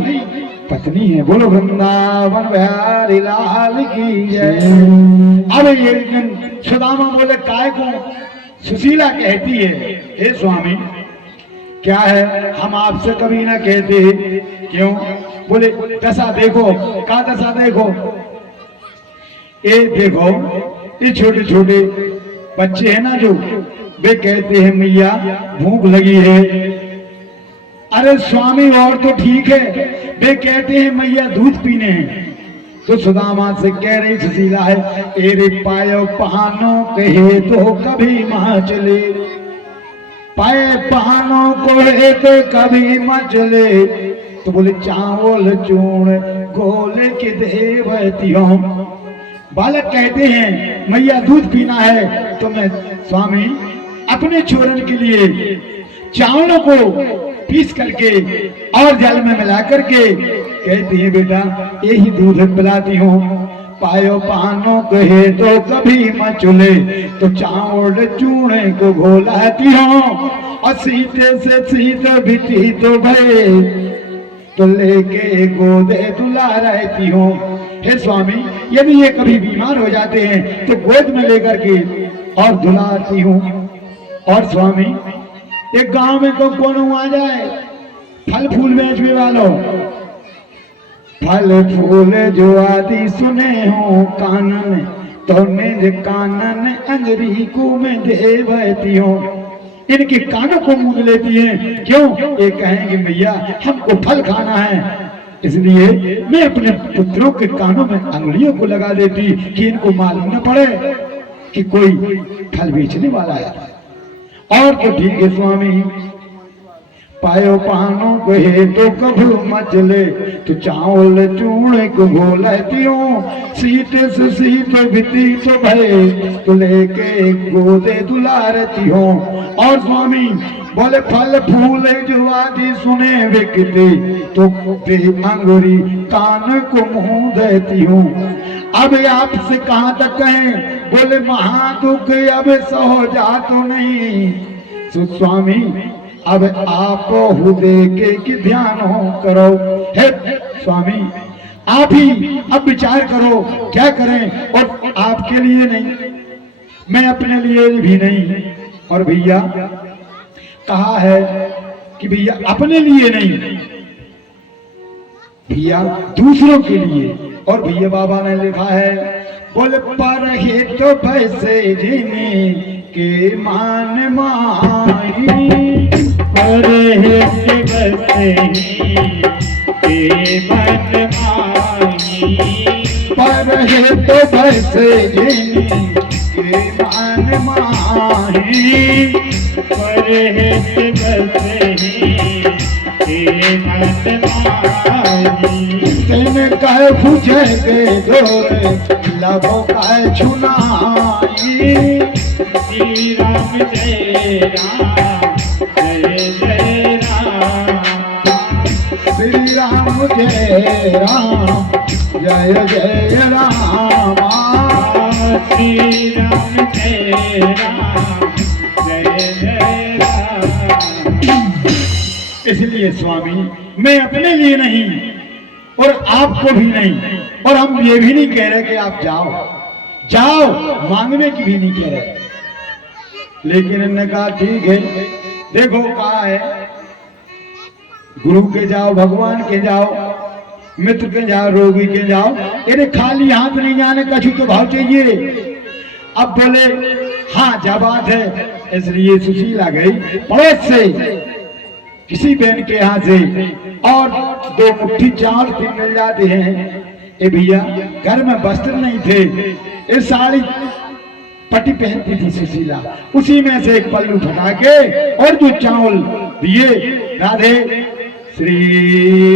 पत्नी है। बोलो वृंदावन बिहारी लाल की जय। अब ये सुदामा बोले काय को? सुशीला कहती है, हे स्वामी क्या है, हम आपसे कभी ना कहते। क्यों? बोले दशा देखो। का दशा देखो? ये देखो, ये छोटे छोटे बच्चे हैं ना, जो वे कहते हैं मैया भूख लगी है। अरे स्वामी और तो ठीक है, वे कहते हैं मैया दूध पीने हैं। तो सुदामा से कह रही सुशीला है, एरे पायो पहानों कहे तो कभी मचले, पाए पहानों को है तो कभी मचले। तो बोले चावल चूर्ण गोले के देवतियों। बालक कहते हैं मैया दूध पीना है तो मैं स्वामी अपने छोरन के लिए चावलों को पीस करके और जल में मिला करके कहती है बेटा यही दूध पिलाती हूँ। पायो पानों कहे तो कभी मचुले, तो चावल चूड़े को घोलाती हूँ और सीते से सीत बिटी तो भय तो लेके गोदे दुला रहती हूँ। हे स्वामी यदि ये कभी बीमार हो जाते हैं तो गोद में लेकर के और दुलाती हूँ। और स्वामी एक गांव में को कौन आ जाए फल फूल बेचने वालों, फल फूल जो आदि सुने हो कानन तो निज कानन अंगरी को में देवती हो। इनके कानों को मूंद लेती हैं। क्यों? ये कहेंगे भैया हमको फल खाना है, इसलिए मैं अपने पुत्रों के कानों में अंगुलियों को लगा देती कि इनको मालूम न पड़े कि कोई फल बेचने वाला है। और तो ठीक है स्वामी, पायो पानों कहे तो कभू मचले, तो चावल चूड़े को घोलती हूँ सीते से सीत बिती तो भय तो लेके गोदे दुलारती हूँ। और स्वामी बोले फल फूल जो आदि सुने बिकते तो अंगुरी कान को मुंह देती हूँ। अब आपसे कहाँ तक कहें? बोले महादुख अब सहो जा तो नहीं। तो स्वामी अब आप देखे कि ध्यान हो करो। हे स्वामी आप ही अब विचार करो क्या करें। और आपके लिए नहीं, मैं अपने लिए भी नहीं। और भैया कहा है कि भैया अपने लिए नहीं, भैया दूसरों के लिए। और भैया बाबा ने लिखा है बोले पर हे तो पैसे जीने के मान माही, पर है बसे के मन माही, पर है तो पैसे जीने के मान माही, पर है बसे के मन माही। तेने कहे पूछे के जोरे लभो का छुनाई। श्री राम जय राम जय जय राम, श्री राम जय राम जय जय राम, श्री राम जय राम जय जय राम। इसलिए स्वामी मैं अपने लिए नहीं और आपको भी नहीं, और हम ये भी नहीं कह रहे कि आप जाओ जाओ, मांगने की भी नहीं कह रहे। लेकिन इन्होंने कहा ठीक है, देखो कहा है गुरु के जाओ, भगवान के जाओ, मित्र के जाओ, रोगी के जाओ, ये खाली हाथ नहीं जाने कछु तो भाव चाहिए। अब बोले हाँ जा बात है। इसलिए सुशीला गई पड़ोस से किसी बहन के यहाँ से और 2 मुट्ठी चावल 3 मिल जाते हैं। ए भैया घर में वस्त्र नहीं थे, इस साड़ी पट्टी पहनती थी सुशीला, उसी में से एक पल्लू फटा के और जो चावल दिए, राधे श्री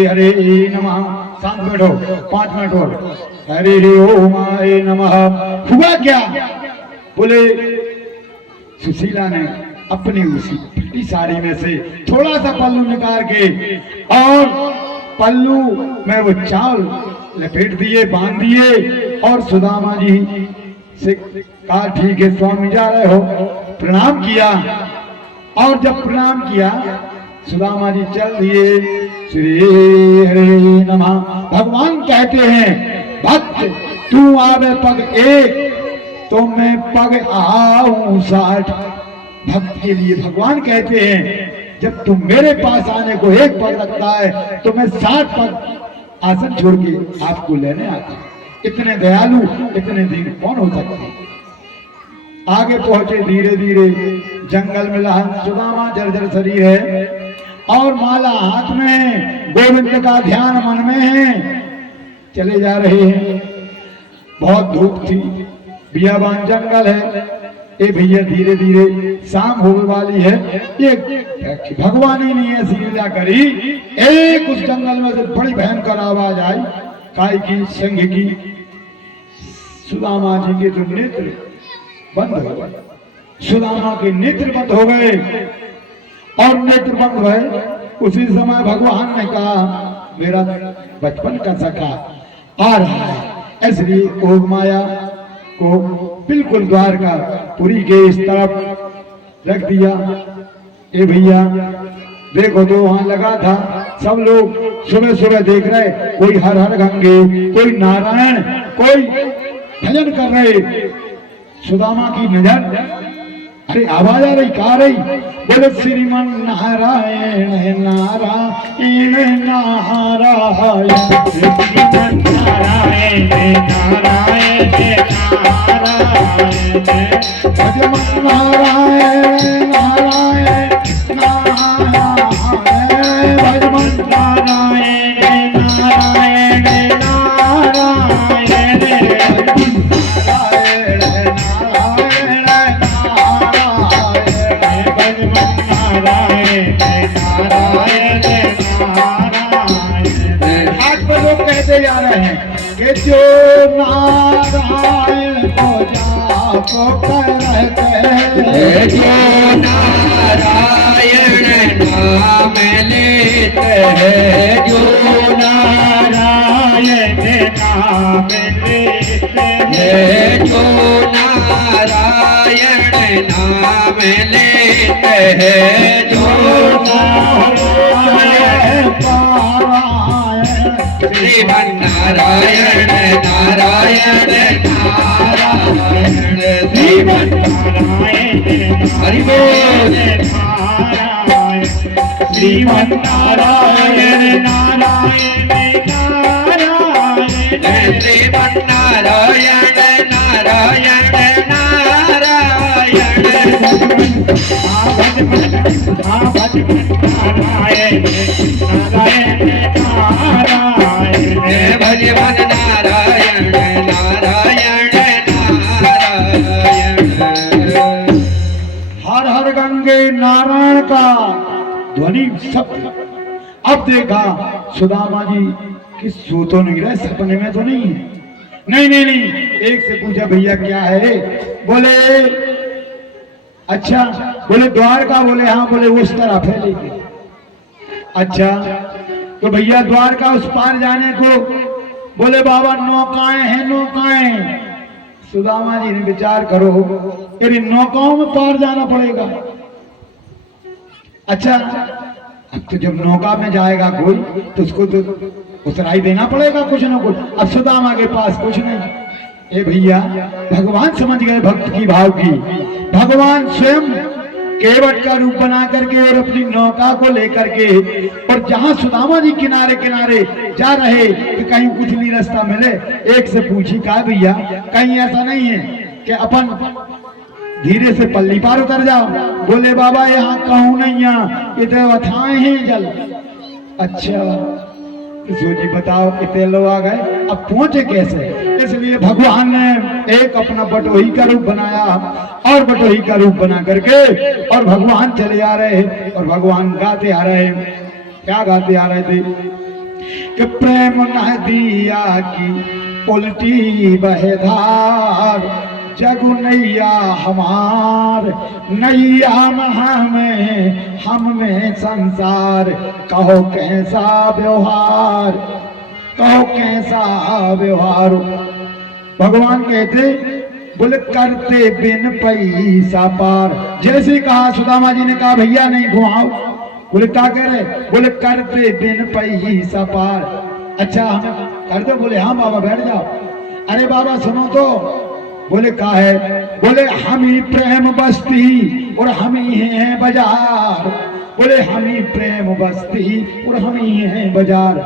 हरे नमः, शांत बैठो 5 मिनट और, हरे ओम आय नमः। हुआ क्या? बोले सुशीला ने अपनी उसी फटी साड़ी में से थोड़ा सा पल्लू निकाल के और पल्लू में वो चावल लपेट दिए, बांध दिए और सुदामा जी से कहा ठीक है स्वामी जा रहे हो, प्रणाम किया। और जब प्रणाम किया सुदामा जी चल दिए। श्री हरे नमः। भगवान कहते हैं भक्त तू आवे पग 1 तो मैं पग आऊं 60। भक्त के लिए भगवान कहते हैं जब तुम मेरे पास आने को 1 पग रखता है तो मैं 60 पग आसन छोड़ के आपको लेने आता हूं। इतने दयालु, इतने दीन कौन हो सकते हैं। आगे पहुंचे धीरे धीरे जंगल में, सुदामा जर्जर शरीर है और माला हाथ में, गोविंद का ध्यान मन में है। चले जा रहे हैं बहुत धूप थी, बियाबान जंगल है। ये भैया धीरे धीरे शाम होने वाली है। ये भगवान ही नहीं ऐसी लीला करी, एक उस जंगल में से बड़ी भयंकर आवाज आई, काय की, संघ की। सुदामा जी के जो नेत्र बंद हो गए, सुदामा के नेत्र बंद हो गए, और नेत्र बंद हुए उसी समय भगवान ने कहा मेरा बचपन का सखा आ रहा है। इसलिए ओग माया को बिल्कुल द्वारका पुरी के इस तरफ रख दिया। ए भैया देखो तो वहां लगा था, सब लोग सुबह सुबह देख रहे, कोई हर हर गंगे, कोई नारायण, कोई भजन कर रहे। सुदामा की नजर, अरे आवाज आ रही, कहा रही, बोले श्रीमन नारायण नारायण नारायण, श्रीमन नारायण नारायण नारायण, भजमन नारायण नारायण नारायण, भजमन नारायण नारायण नारायण, कहते जा रहे हैं कि जो नारायण को जाको कर रहते हैं, जो नारायण नाम लेते हैं, जो नारायण नाम लेते हैं, जो नारायण नाम लेते हैं, जो श्रीमन नारायण नारायण नारायण, श्रीमन हरि बोल, श्रीमन नारायण नारायण नारायण, श्रीमन नारायण नारायण नारायण, भजमन नारायण नारायण नारायण। हर हर गंगे नारायण का ध्वनि सब। अब देखा सुदामा जी कि सो तो नहीं रहे, सपने में तो नहीं है। नहीं नहीं नहीं, एक से पूछा भैया क्या है, बोले अच्छा, बोले द्वारका, बोले हाँ, बोले उस तरफ है लेकिन। अच्छा तो भैया द्वारका उस पार जाने को, बोले बाबा नौकाएं हैं नौकाएं। सुदामा जी ने विचार करो, यदि नौकाओं में पार जाना पड़ेगा। अच्छा अब तो जब नौका में जाएगा कोई तो उसको तो उतराई देना पड़ेगा कुछ ना कुछ। अब सुदामा के पास कुछ नहीं। ए भैया भगवान समझ गए भक्त की भाव की। भगवान स्वयं केवट का रूप बना करके और अपनी नौका को लेकर के, और जहां सुदामा जी किनारे किनारे जा रहे कि कहीं उथली रास्ता मिले, एक से पूछी कहा भैया कहीं ऐसा नहीं है कि अपन धीरे से पल्ली पार उतर जाओ। बोले बाबा यहाँ कहूँ नहीं, यहाँ इतने अथाए हैं जल। अच्छा जी बताओ कितने लोग आ गए, अब पहुंचे कैसे। इसलिए भगवान ने एक अपना बटोही का रूप बनाया, और बटोही का रूप बना करके और भगवान चले आ रहे हैं, और भगवान गाते आ रहे हैं। क्या गाते आ रहे थे कि प्रेम नदिया की उल्टी बहधार, जगु नैया हमार, नैया में हम में संसार, कहो कैसा व्यवहार, कहो कैसा व्यवहार। भगवान कहते, बोले करते बिन पैसा पार। जैसे कहा सुदामा जी ने कहा भैया नहीं घुमाओ, बोले क्या कह रहे, बोले करते बिन पैसा पार। अच्छा हम कर दो, बोले हाँ बाबा बैठ जाओ। अरे बाबा सुनो तो, बोले का है, बोले हम ही प्रेम बस्ती और हम ही हैं बाजार। बोले हम ही प्रेम बस्ती और हम ही हैं बाजार।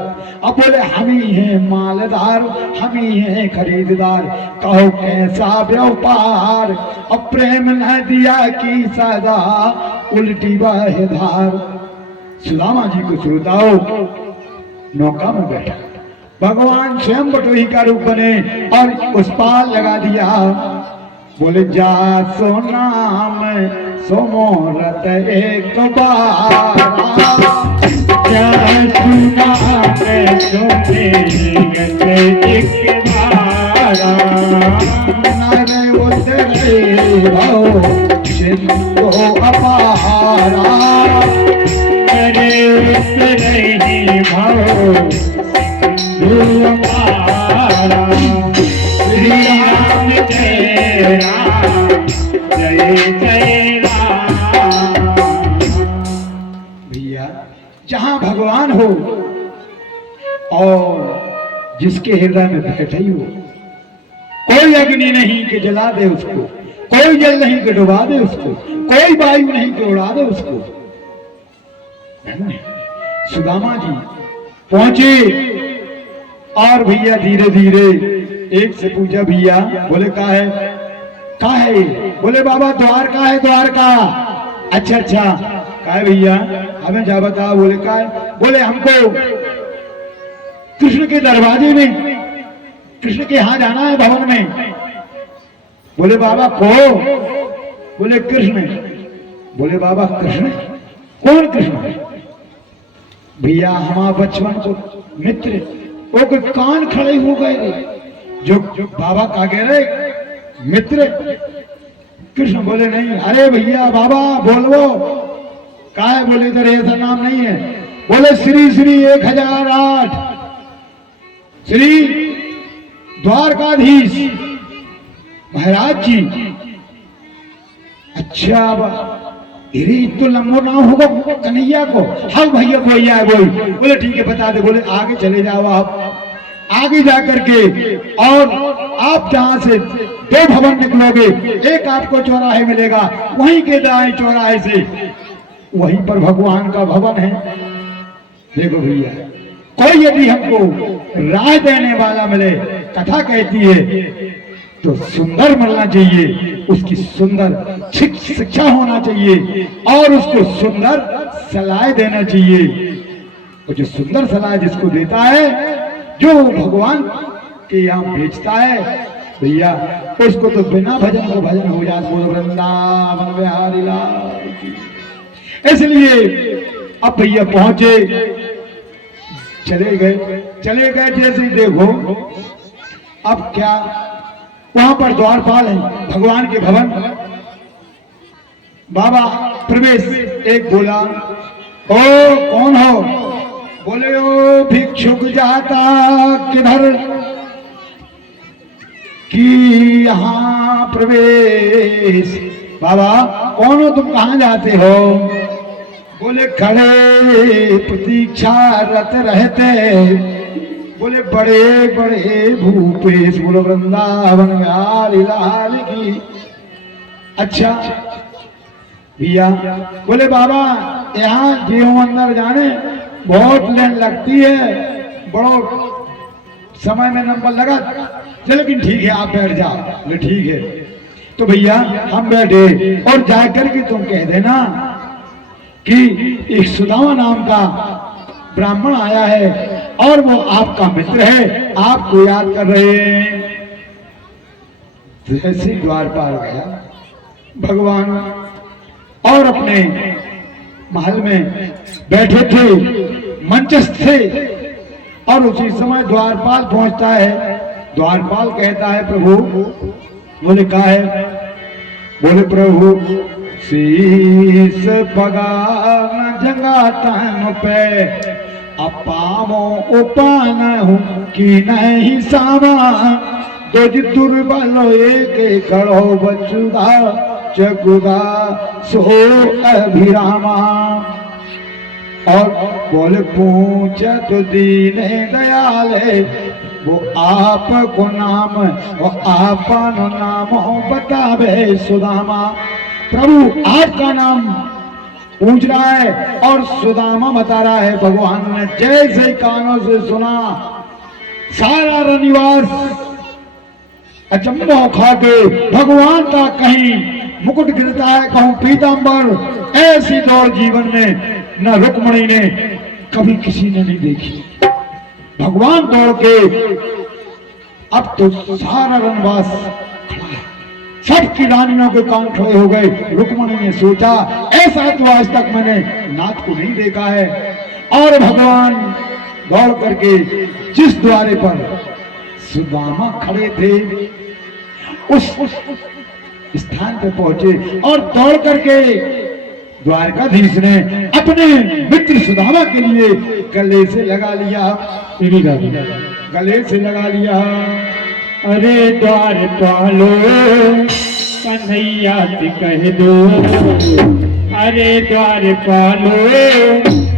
अब बोले हम ही हैं मालदार, हम ही हैं खरीददार, कहो कैसा व्यापार। अब प्रेम न दिया की सदा उल्टी बहधार। सुदामा जी को श्रोताओ नौका में बैठा, भगवान स्वयं बटोही का रूप बने और उस पार लगा दिया। बोले जा सो नाम सो मोरत एक बार क्या सुना मैं तुम्हें एक बारा नारे उतरे भाव सिंधु अपारा अरे उतरे भाव हमारा श्री राम जय राम जय जय राम। भैया जहां भगवान हो और जिसके हृदय में बैठे ही हो, कोई अग्नि नहीं कि जला दे उसको, कोई जल नहीं कि डुबा दे उसको, कोई वायु नहीं कि उड़ा दे उसको। सुदामा जी पहुंचे और भैया धीरे धीरे एक से पूछा, भैया बोले का है ये? बोले बाबा द्वारका है, द्वारका। अच्छा अच्छा का है भैया, हमें जा बताओ। बोले का है? बोले हमको कृष्ण के दरवाजे में, कृष्ण के यहाँ जाना है भवन में। बोले बाबा को? बोले कृष्ण। बोले बाबा कृष्ण? कौन कृष्ण? भैया हमारा बचपन को मित्र, वो कोई कान खड़े हो गए जो बाबा का कह रहे मित्र कृष्ण। बोले नहीं। अरे भैया बाबा बोलो का है? बोले इधर ऐसा नाम नहीं है। बोले श्री श्री 1008 श्री द्वारकाधीश महाराज जी। अच्छा अरे तो लंबो नाम होगा कन्हैया को। हाँ भैया भैया है बोल। बोले ठीक है बता दे। बोले आगे चले जाओ, आप आगे जाकर के और आप जहां से 2 भवन निकलोगे, एक आपको चौराहे मिलेगा, वहीं के दाएं चौराहे से वहीं पर भगवान का भवन है। देखो भैया कोई यदि हमको राय देने वाला मिले, कथा कहती है तो सुंदर मिलना चाहिए, उसकी सुंदर शिक्षा होना चाहिए और उसको सुंदर सलाह देना चाहिए। और जो सुंदर सलाह जिसको देता है, जो भगवान के यहाँ बेचता है भैया, उसको तो बिना भजन को भजन हो जाता। बोलो वृंदावन बिहारी लाल की। इसलिए अब भैया पहुंचे, चले गए जैसे ही देखो अब क्या, वहां पर द्वारपाल है भगवान के भवन। बाबा प्रवेश एक बोला, ओ कौन हो? बोले ओ भिक्षुक जाता किधर कि यहाँ प्रवेश। बाबा कौन हो तुम, कहाँ जाते हो? बोले खड़े प्रतीक्षारत रहते। बोले बड़े बड़े भूपेश। बोलो वृंदावन बिहारी लाल की। अच्छा भैया बोले बाबा यहाँ गेहूं अंदर जाने बहुत लाइन लगती है, बड़ो समय में नंबर लगा। चलो लेकिन ठीक है आप बैठ जाओ। बोले ठीक है। तो भैया हम बैठे और जाकर के तुम कह देना कि एक सुदामा नाम का ब्राह्मण आया है और वो आपका मित्र है, आपको याद कर रहे हैं। जैसे द्वारपाल गया भगवान और अपने महल में बैठे थे, मंचस्थ थे और उसी समय द्वारपाल पहुंचता है। द्वारपाल कहता है प्रभु। बोले कहा है? बोले प्रभु शीस पगान जंगा तन पे अपामो उपान हूँ कि नहीं सामा दोज दुर्बल एक खड़ो बचुदा चकुदा सो अभिरामा। और बोले पूछ तो दीने दयाले वो आपको नाम वो आपन नाम बतावे सुदामा। प्रभु आपका नाम पूछ रहा है और सुदामा बता रहा है। भगवान ने जैसे कानों से सुना सारा रनिवास अचंभा खा के भगवान का कहीं मुकुट गिरता है, कहूं पीतांबर। ऐसी दौड़ जीवन में न रुक्मणी ने कभी किसी ने नहीं देखी। भगवान दौड़ के अब तो सारा वनवास खड़ा है, सबकी रानियों के कान खड़े हो गए। रुक्मणी ने सोचा ऐसा तो आज तक मैंने नाथ को नहीं देखा है। और भगवान दौड़ करके जिस द्वारे पर सुदामा खड़े थे उस स्थान पे पहुंचे और दौड़ करके द्वारकाधीश ने अपने मित्र सुदामा के लिए गले से लगा लिया, गले से लगा लिया। अरे द्वारपालो कन्हैया से कह दो, अरे द्वारपालो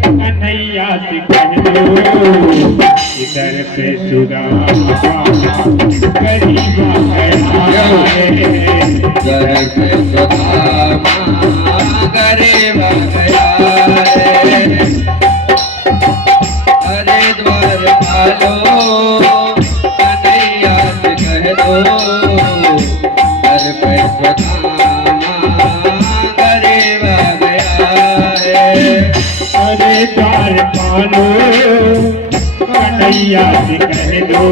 कन्हैया से कह दो, इधर पे सुदामा गरीब गया है, घर पे सुदामा गरीब गया है। अरे द्वारपालो कन्हैया से कह दो, घर पे सुदामा गरीब गया है। अरे द्वारपालो कन्हैया से कह दो,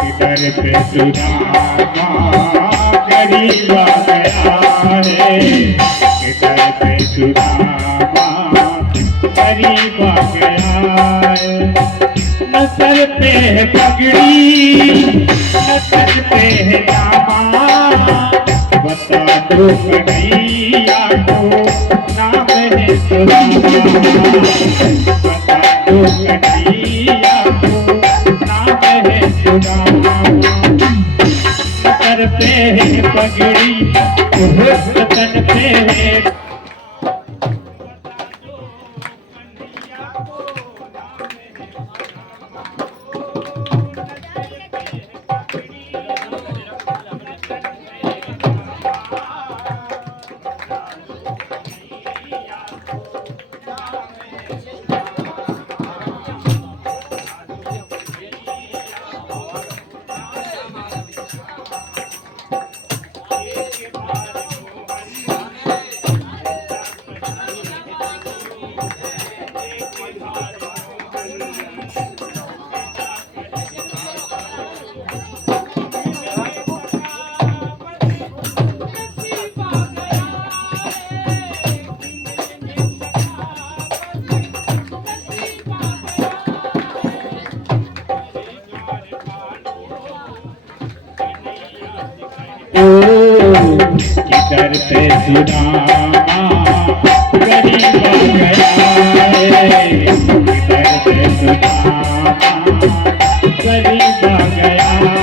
इधर पे सुदामा गरीब गया है, इधर पे सुदामा गरीब गया है। न सर पे है पगड़ी न सर पे है जामा, बता दो कन्हैया को नाम है सुदामा, बता दो कन्हैया को नाम है सुदामा। सर पे है पगड़ी तन पे है इधर पे सुदामा गरीब गया है, इधर पे सुदामा गरीब गया है।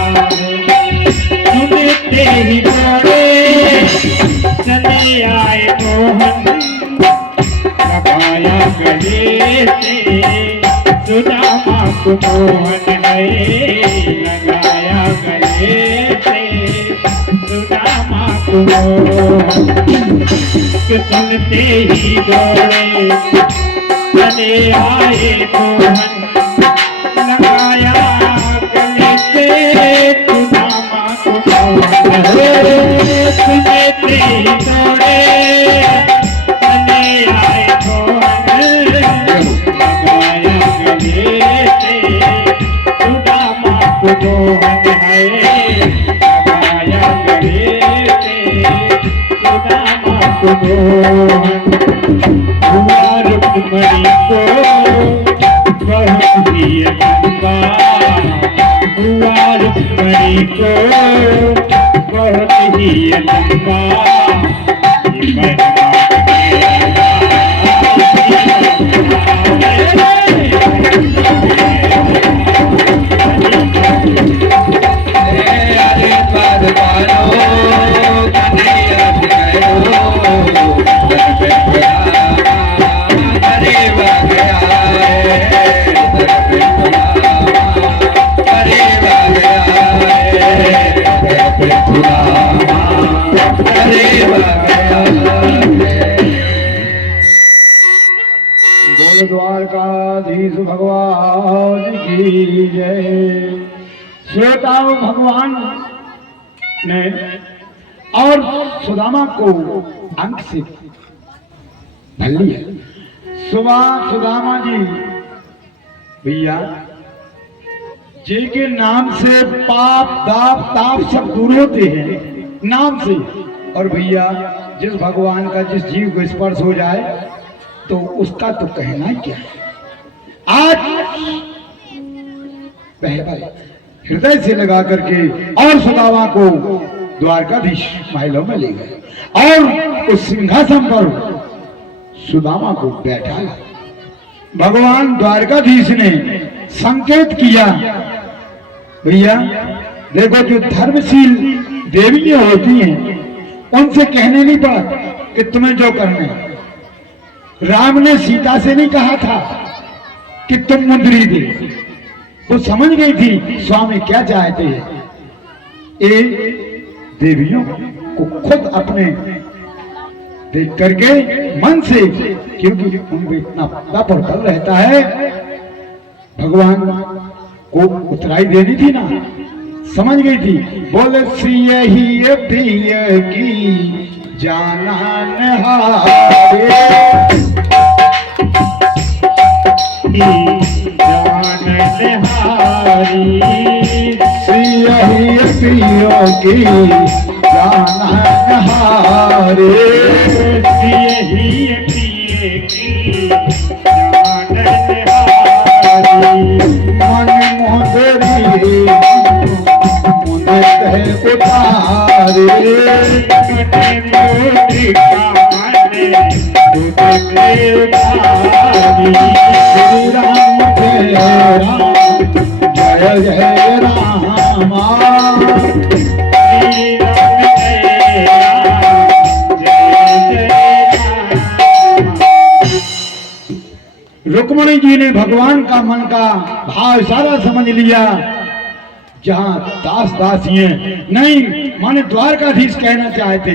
सुनते ही दौड़े चले आए मोहन, लगाया गले से सुदामा को मोहन है, लगाया गले से सुदामा को। सुनते ही दौड़े चले आए मोहन, लगाया गले से सुदामा को मोहन। सुनते ही दौड़े चले आए मोहन, लगाया गले से सुदामा को मोहन है, लगाया गले से सुदामा को मोहन। हुआ रुक्मणी को बहुत ही लंबा, हुआ रुक्मणी को बहुत ही लंबा, बोल द्वारकाधीश भगवान की जय। श्वेताओं भगवान ने और सुदामा को अंक से भर लिया। सुबह सुदामा जी भैया जे के नाम से पाप दाप ताप सब दूर होते हैं, नाम से। और भैया जिस भगवान का जिस जीव को स्पर्श हो जाए तो उसका तो कहना ही क्या है। आज हृदय से लगा करके और सुदामा को द्वारकाधीश महलों में ले गए और उस सिंहासन पर सुदामा को बैठाया। भगवान द्वारकाधीश ने संकेत किया, भैया देखो जो धर्मशील देवियां होती हैं उनसे कहने नहीं पड़ा कि तुम्हें जो करना है। राम ने सीता से नहीं कहा था कि तुम मुंदरी दे, वो समझ गई थी स्वामी क्या चाहते हैं। ये देवियों को खुद अपने देख करके मन से, क्योंकि उनमें इतना बल रहता है, भगवान को उतराई देनी थी ना, समझ गई थी। बोले श्री ही प्रिय की जानन हारे, श्री ही प्रिय की जानन हारे, मन मोहरी मुझे कहे उतारे, श्री राम जय राम जय जय रामा, रुक्मणी जी ने भगवान का मन का भाव सारा समझ लिया। जहां दास दासियां नहीं माने द्वारकाधीश कहना चाहते,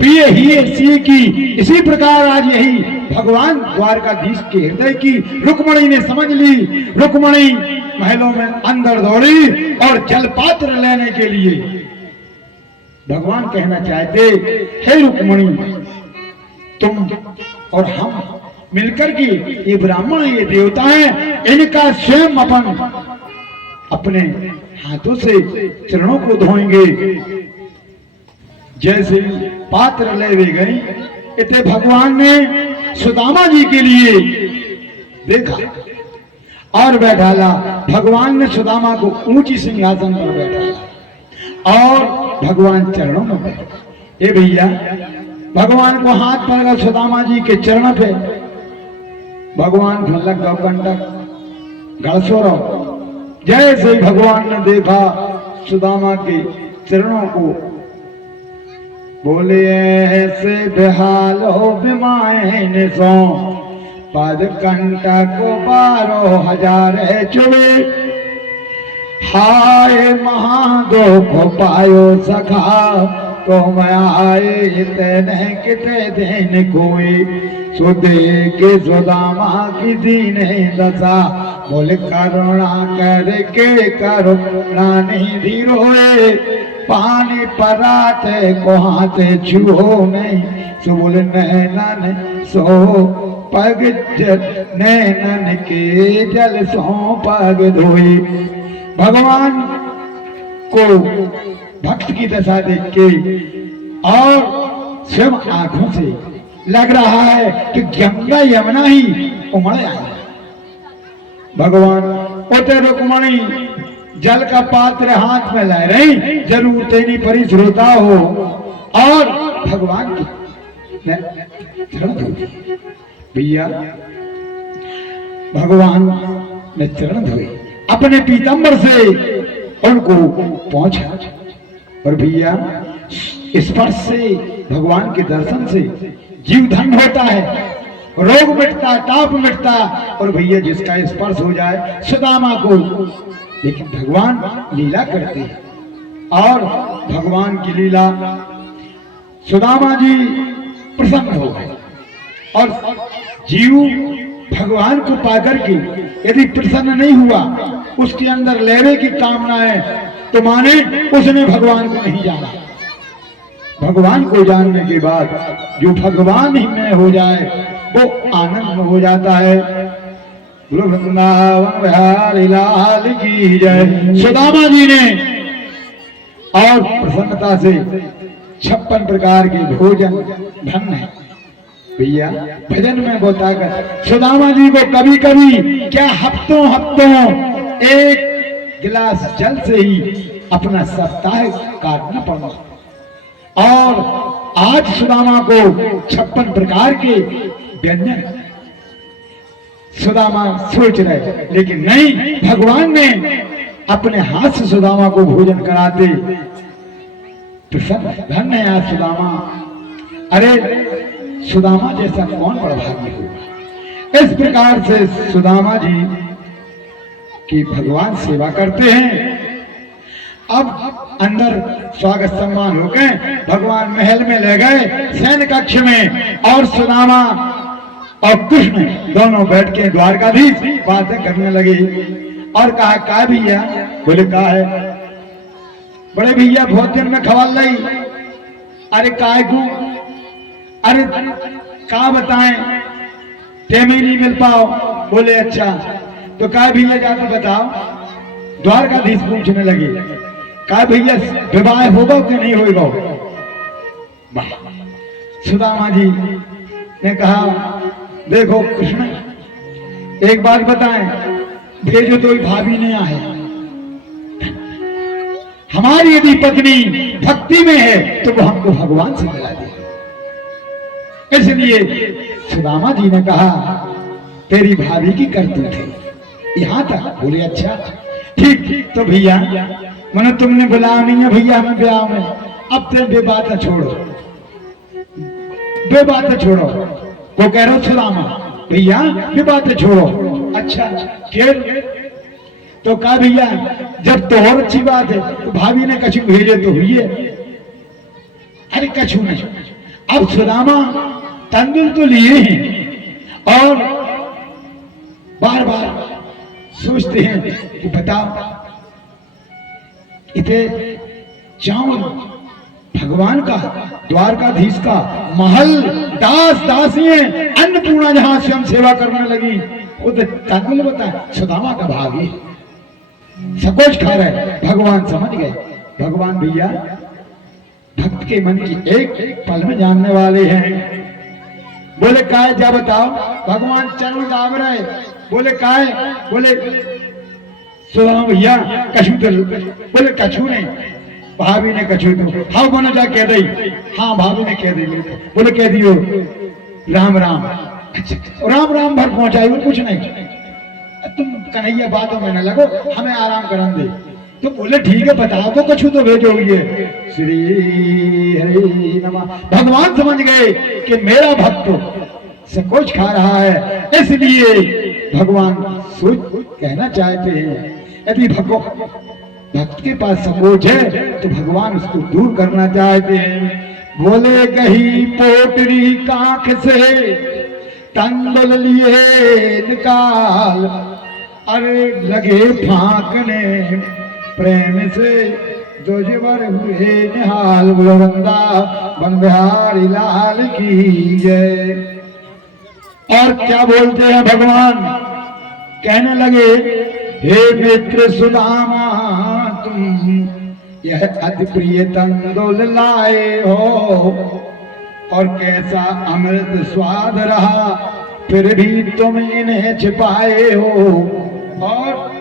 प्रिय ही ऐसी की, इसी प्रकार आज यही भगवान द्वारकाधीश के हृदय की रुक्मणी ने समझ ली। रुक्मणी महलों में अंदर दौड़ी और जलपात्र लेने के लिए भगवान कहना चाहते, हे रुक्मणी तुम और हम मिलकर के, ये ब्राह्मण ये देवता हैं, इनका स्वयं अपने हाथों से चरणों को धोएंगे। जैसे पात्र ले वे गई, इतने भगवान ने सुदामा जी के लिए देखा और बैठाला। भगवान ने सुदामा को ऊंची सिंहासन पर बैठाला और भगवान चरणों में बैठे। ये भैया भगवान को हाथ पड़ गया सुदामा जी के चरण पे। भगवान लग गौ कंटक गड़सोरो, जैसे ही भगवान ने देखा सुदामा के चरणों को, बोले ऐसे बेहाल हो बिमाए सो, पद कंटक 12,000 चुबे, हाय महादुख पायो सखा, तो मैं आए इतने किते दिन कोई, सुदे के सुदामा की दीन दशा, बोले करुणा करके करुणा नहीं धीरोए, पानी पराते को हाथे छुओ नहीं, सो बोले नैनन सो पग नैनन के जल सो पग धोई। भगवान को भक्त की दशा देख के और स्वयं आंखों से लग रहा है कि गंगा यमुना ही उमड़ आए। भगवान ओते रुक्मणी जल का पात्र हाथ में ला रही, जरूर तेरी परी श्रोता हो, और भगवान की चरण धोई। भैया भगवान ने चरण धोए, अपने पीतांबर से उनको पहुंचा। और भैया स्पर्श से, भगवान के दर्शन से जीव धन होता है, रोग मिटता, ताप मिटता। और भैया जिसका स्पर्श हो जाए सुदामा को, लेकिन भगवान लीला करते हैं और भगवान की लीला, सुदामा जी प्रसन्न हो गए। और जीव भगवान को पाकर के यदि प्रसन्न नहीं हुआ, उसके अंदर लेने की कामना है, तो माने उसने भगवान को नहीं जाना। भगवान को जानने के बाद जो भगवान ही में हो जाए वो आनंद में हो जाता है। बोलो वृंदावन बिहारी लाल की जय। सुदामा जी ने और प्रसन्नता से 56 प्रकार के भोजन धन्य है भैया। भजन में बताकर सुदामा जी को कभी कभी क्या हफ्तों एक गिलास जल से ही अपना सप्ताह काटना पड़ा। और आज सुदामा को 56 प्रकार के व्यंजन सुदामा सोच रहे, लेकिन नहीं, भगवान ने अपने हाथ से सुदामा को भोजन कराते। तो सब धन्य है आज सुदामा। अरे सुदामा जैसा कौन बड़ा भाग्य होगा। इस प्रकार से सुदामा जी की भगवान सेवा करते हैं। अब अंदर स्वागत सम्मान हो गए, भगवान महल में ले गए सैन्य कक्ष में, और सुदामा और कृष्ण दोनों बैठ के द्वारकाधीश बातें करने लगे। और कहा का भैया, बोले का है बड़े भैया, बहुत दिन में खबर लाई। अरे काय को, अरे का बताएं, टेमे नहीं मिल पाओ। बोले अच्छा, तो काय भैया जाके बताओ। द्वारकाधीश पूछने लगे काय भैया विवाह होगा कि नहीं होगा। सुदामा जी ने कहा देखो कृष्ण, एक बात बताएं, भेजो तो भाभी नहीं आए। हमारी यदि पत्नी भक्ति में है तो वो हमको भगवान से मिला दे। इसलिए सुदामा जी ने कहा तेरी भाभी की करतूत है, यहां तक। बोले अच्छा ठीक, तो भैया मैंने तुमने बुलाया नहीं है भैया हमें ब्याह में, अब ते बेबात छोड़ो, बेबात छोड़ो। वो कह रहे हो सुदामा भैया बेबात छोड़ो। अच्छा फिर तो कहा भैया जब तो और अच्छी बात है, तो भाभी ने कछु भेजे तो हुई है। अरे कछु नहीं। अब सुदामा तंदुल तो लिए हैं और बार बार सोचते हैं कि बताओ इतने चावल भगवान का, द्वारकाधीश का महल, दास दासियां, अन्नपूर्णा जहां से हम सेवा करने लगी, वो तो तंदुल बता सुदामा का भागी सब कुछ खा रहे। भगवान समझ गए, भगवान भैया भक्त के मन की एक पल में जानने वाले हैं। बोले काय जा बताओ। भगवान चरण दाब रहे। बोले काय, बोले सुदामा भैया कछु तो, बोले कछु नहीं। भाभी ने कछु तो हाँ बनो जा कह दी। हाँ भाभी ने कह दी। बोले कह दियो राम राम। अच्छा राम राम भर पहुंचाई, कुछ नहीं। तुम कन्हैया बातों में न लगो, हमें आराम करन दे। तो बोले ठीक है बताओ तो कछु तो भेजोगे। श्री हरि नमः। भगवान समझ गए कि मेरा भक्त सब कुछ खा रहा है, इसलिए भगवान सोच कहना चाहते हैं यदि भक्त के पास सकोच है तो भगवान उसको दूर करना चाहते हैं। बोले कही पोटरी काख से तंदुल लिए निकाल, अरे लगे फांकने प्रेम से जोजवर हुए निहाल। वृंदावन बिहारी लाल की जय। और क्या बोलते हैं भगवान, कहने लगे हे मित्र सुदामा तुम यह अति प्रिय तंदुल लाए हो, और कैसा अमृत स्वाद रहा फिर भी तुम इन्हें छिपाए हो। और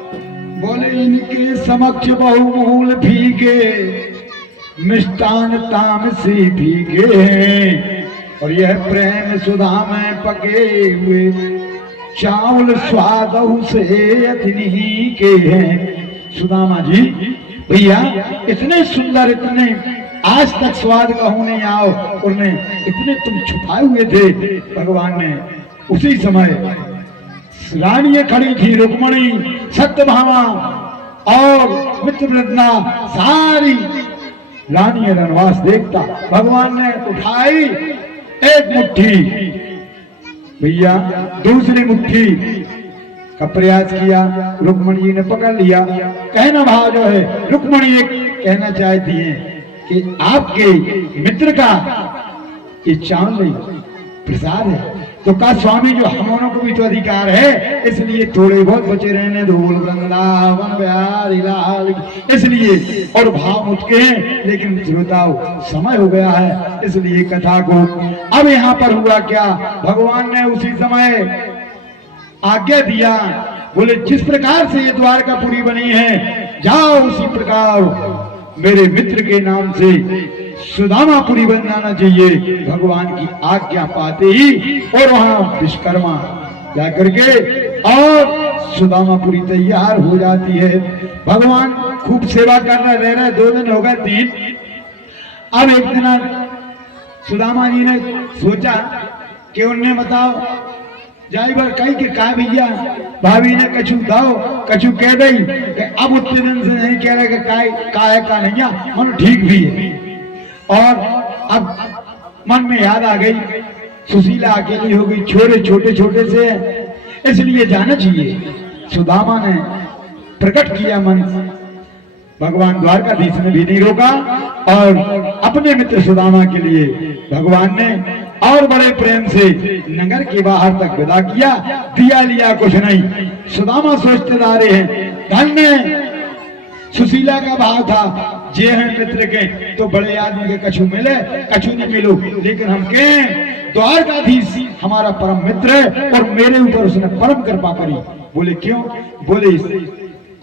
बोले इनके समक्ष बहुमूल फीके मिष्टान तामसी फीके हैं, और यह प्रेम सुधा में पके हुए चावल स्वाद से अतिनी के हैं। सुदामा जी भैया इतने सुंदर, इतने आज तक स्वाद कहूं नहीं आओ, उन्हें इतने तुम छुपाए हुए थे। भगवान ने उसी समय रानियां खड़ी थी, रुक्मणी, सत्यभामा और मित्रवृंदा, सारी रानियां रनवास देखता। भगवान ने उठाई एक मुट्ठी भैया, दूसरी मुट्ठी का प्रयास किया, रुक्मणी जी ने पकड़ लिया। कहना भाव जो है, रुक्मणी एक कहना चाहती है कि आपके मित्र का ये चावल प्रसाद है, तो कहा स्वामी जो हमों को भी तो अधिकार है, इसलिए थोड़े बहुत बचे रहने दो। वृंदावन बिहारी लाल की। इसलिए और भाव मुझके हैं, लेकिन श्रोताओ समय हो गया है, इसलिए कथा को अब यहाँ पर हुआ क्या, भगवान ने उसी समय आज्ञा दिया, बोले जिस प्रकार से ये द्वारकापुरी बनी है, जाओ उसी प्रकार मेरे मित्र के नाम से सुदामापुरी बन जाना चाहिए। भगवान की आज्ञा पाते ही और वहां विश्वकर्मा जा करके और सुदामापुरी तैयार हो जाती है। भगवान खूब सेवा करना रह रहे, 2 दिन हो गए 3। अब एक दिन सुदामा जी ने सोचा कि उन्हें बताओ जाइबर कही के का भैया भाभी ने कछु दाओ, कछु कह दई कि अब उतने दिन से नहीं कह रहे कि का है का नहीं, मन ठीक भी है। और अब मन में याद आ गई सुशीला अकेली हो गई, छोरे छोटे छोटे से, इसलिए जाना चाहिए। सुदामा ने प्रकट किया मन, भगवान द्वारकाधीश ने भी नहीं रोका और अपने मित्र सुदामा के लिए भगवान ने और बड़े प्रेम से नगर के बाहर तक विदा किया। दिया लिया कुछ नहीं। सुदामा सोचते जा रहे हैं धन्य सुशीला का भाव था, जे हैं मित्र के तो बड़े आदमी के कछु मिले कछु नहीं मिलो, लेकिन हम कहें द्वारकाधीश हमारा परम मित्र है और मेरे ऊपर उसने परम कृपा करी। बोले क्यों? बोले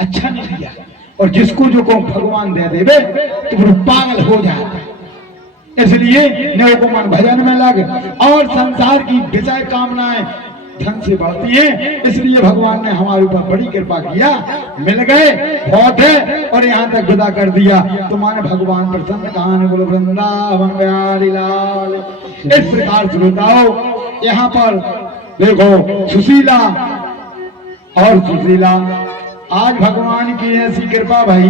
अच्छा नहीं दिया, और जिसको जो को भगवान दे देवे तो वो पागल हो जाता है, इसलिए ने को मन भजन में लग और संसार की विषय कामनाएं धन से बढ़ती है, इसलिए भगवान ने हमारे ऊपर बड़ी कृपा किया, मिल गए बहुत है और यहाँ तक विदा कर दिया। तो माने भगवान प्रसन्न कहानी बोलो वृंदावन बिहारी लाल। इस प्रकार श्रोताओ यहाँ पर देखो सुशीला और सुशीला, आज भगवान की ऐसी कृपा भाई,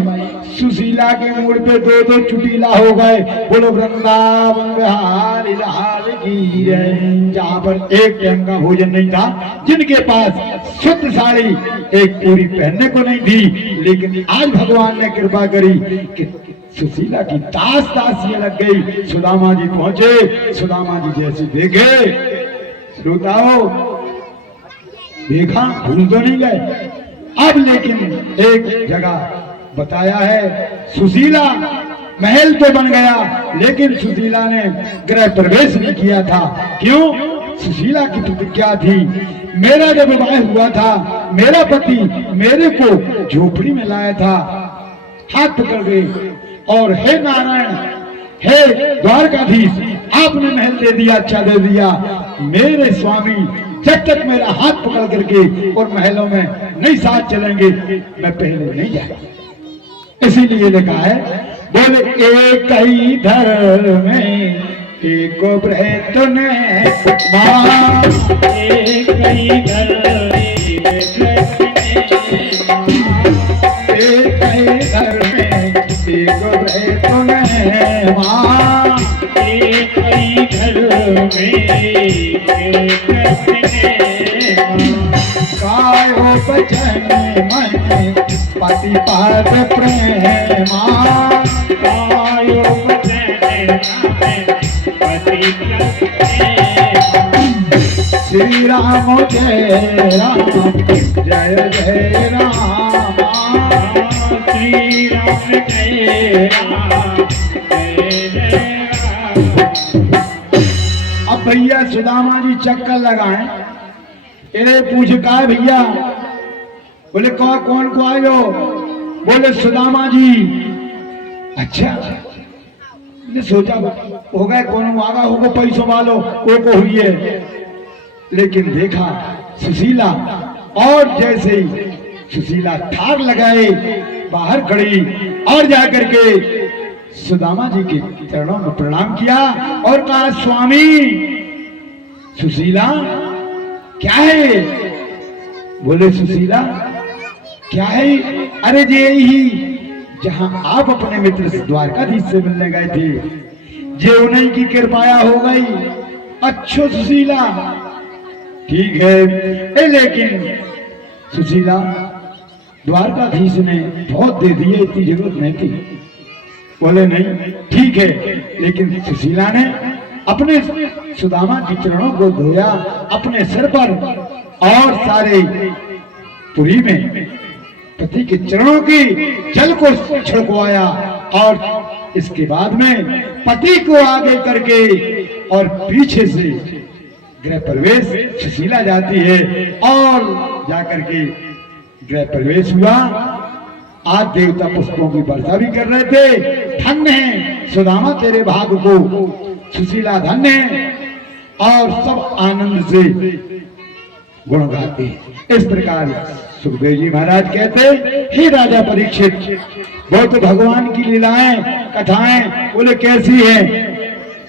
सुशीला के मूड पे 2-2 चुटीला हो गए। बोलो वृंदावन बिहारी लाल की जय। जहाँ पर एक टाइम का भोजन नहीं था, जिनके पास शुद्ध साड़ी एक पूरी पहनने को नहीं थी, लेकिन आज भगवान ने कृपा करी कि सुशीला की तास ये लग गई। सुदामा जी पहुंचे, सुदामा जी जैसे देखे, श्रोताओ देखा भूल तो नहीं गए। अब लेकिन एक जगह बताया है, सुशीला महल तो बन गया, लेकिन सुशीला ने गृह प्रवेश नहीं किया था। क्यों? सुशीला की प्रतिज्ञा थी, मेरा जब विवाह हुआ था, मेरा पति मेरे को झोपड़ी में लाया था, हाथ पकड़ गए और हे नारायण, हे द्वारकाधीश, आपने महल दे दिया, अच्छा दे दिया, मेरे स्वामी जब तक मेरा हाथ पकड़ करके और महलों में नहीं साथ चलेंगे, मैं पहले नहीं जाऊंगा। इसीलिए लिखा है, बोले एक ही धर में एक व्रत ने मां, एक ही घर एक ही घर में एक व्रत ने मां, एक ही घर में कायो बचन मन पति पाद प्रेमा, कायो बचन पति श्री राम जय राम जय जय राम, श्री राम जय राम जय जय राम। अब भैया सुदामा जी चक्कर लगाए, इन्हें पूछ का भैया, बोले कौन को आयो? बोले सुदामा जी। अच्छा, ने सोचा हो गए कौन आगा होगा पैसों वालों वो को हुई है, लेकिन देखा सुशीला, और जैसे ही सुशीला थार लगाए बाहर खड़ी और जाकर के सुदामा जी के चरणों में प्रणाम किया और कहा स्वामी। सुशीला क्या है? बोले सुशीला क्या है? अरे जे ही जहां आप अपने मित्र द्वारकाधीश से मिलने गए थे, जे उन्हीं की कृपाया हो गई। अच्छो सुशीला, ठीक है, लेकिन सुशीला द्वारकाधीश ने बहुत दे दिए, इतनी जरूरत नहीं थी। बोले नहीं ठीक है, लेकिन सुशीला ने अपने सुदामा की चरणों को धोया अपने सिर पर और सारे पुरी में पति के चरणों की जल को छिड़कवाया और इसके बाद में पति को आगे करके और पीछे से गृह प्रवेश सुशीला जाती है और जाकर के गृह प्रवेश हुआ। आज देवता पुष्पों की वर्षा भी कर रहे थे। धन्य है सुदामा तेरे भाग को, सुशीला धन्य है, और सब आनंद से गुण गाते हैं। इस प्रकार सुखदेव जी महाराज कहते, हे राजा परीक्षित, वो तो भगवान की लीलाएं कथाएं बोले कैसी है?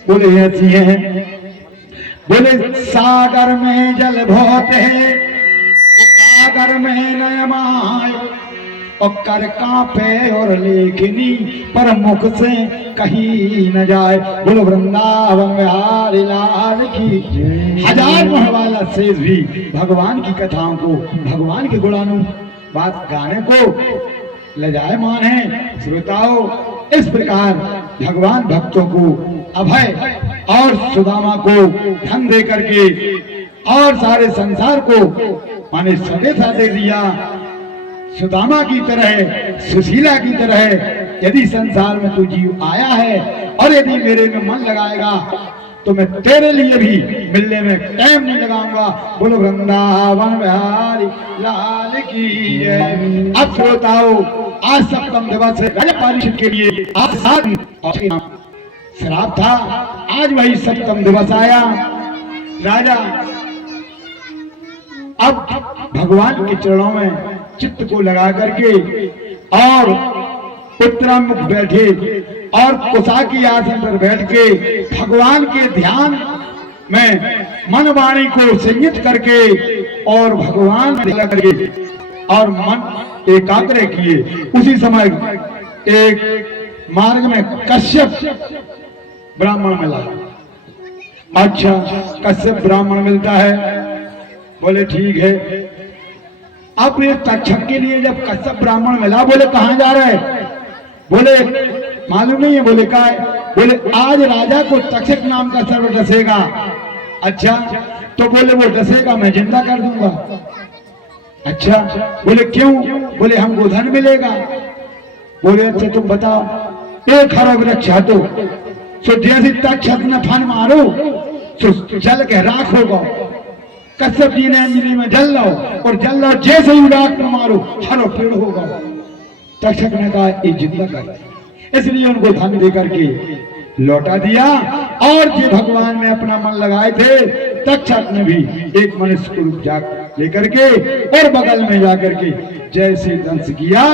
बोले ऐसी है, बोले सागर में जल बहुत है, सागर में नयमाए और कर कांपे और लेखनी पर मुख से कहीं न जाए। बोलो वृंदावन बिहारी लाल की। हजार मोह वाला शेष भी भगवान की कथाओं को, भगवान के गुणानुवाद गाने को लजायमान है। श्रोताओं, इस प्रकार भगवान भक्तों को अभय और सुदामा को धन दे करके और सारे संसार को माने संदेशा दे दिया। सुदामा की तरह, सुशीला की तरह यदि संसार में तू जीव आया है और यदि मेरे में मन लगाएगा तो मैं तेरे लिए भी मिलने में टाइम नहीं लगाऊंगा। बोलो वृंदावन बिहारी लाल की जय। अब श्रोताओ, आज सप्तम दिवस है राजा परीक्षित के लिए। आज श्राप था, आज वही सप्तम दिवस आया। राजा अब भगवान के चरणों में चित्त को लगा करके और उत्तरामुख बैठे और कुशा की आसन पर बैठ के भगवान के ध्यान में मन वाणी को संयत करके और भगवान करके और मन एकाग्र किए। उसी समय एक मार्ग में कश्यप ब्राह्मण मिला। अच्छा, कश्यप ब्राह्मण मिलता है, बोले ठीक है। अब ये तक्षक के लिए जब कश्यप ब्राह्मण मिला, बोले कहाँ जा रहे हैं? बोले मालूम नहीं है। बोले का है? बोले आज राजा को तक्षक नाम का सर्व डसेगा। अच्छा, तो बोले वो डसेगा, मैं जिंदा कर दूंगा। अच्छा, बोले क्यों? बोले हमको धन मिलेगा। बोले अच्छा तुम बताओ, एक हरा वृक्ष तो जैसे तक्षक न फन मारो तो जल के राख होगा। कश्यप जी ने अंजलि में जल लो और जल लो, जैसे ही राख न मारो हरो पेड़ होगा। तक्षक ने कहा ये जिंदा कर, इसलिए उनको धन दे करके लौटा दिया। और जो भगवान में अपना मन लगाए थे, तक्षक ने भी एक मनुष्य को रूप लेकर के और बगल में जाकर के जैसे दंश किया,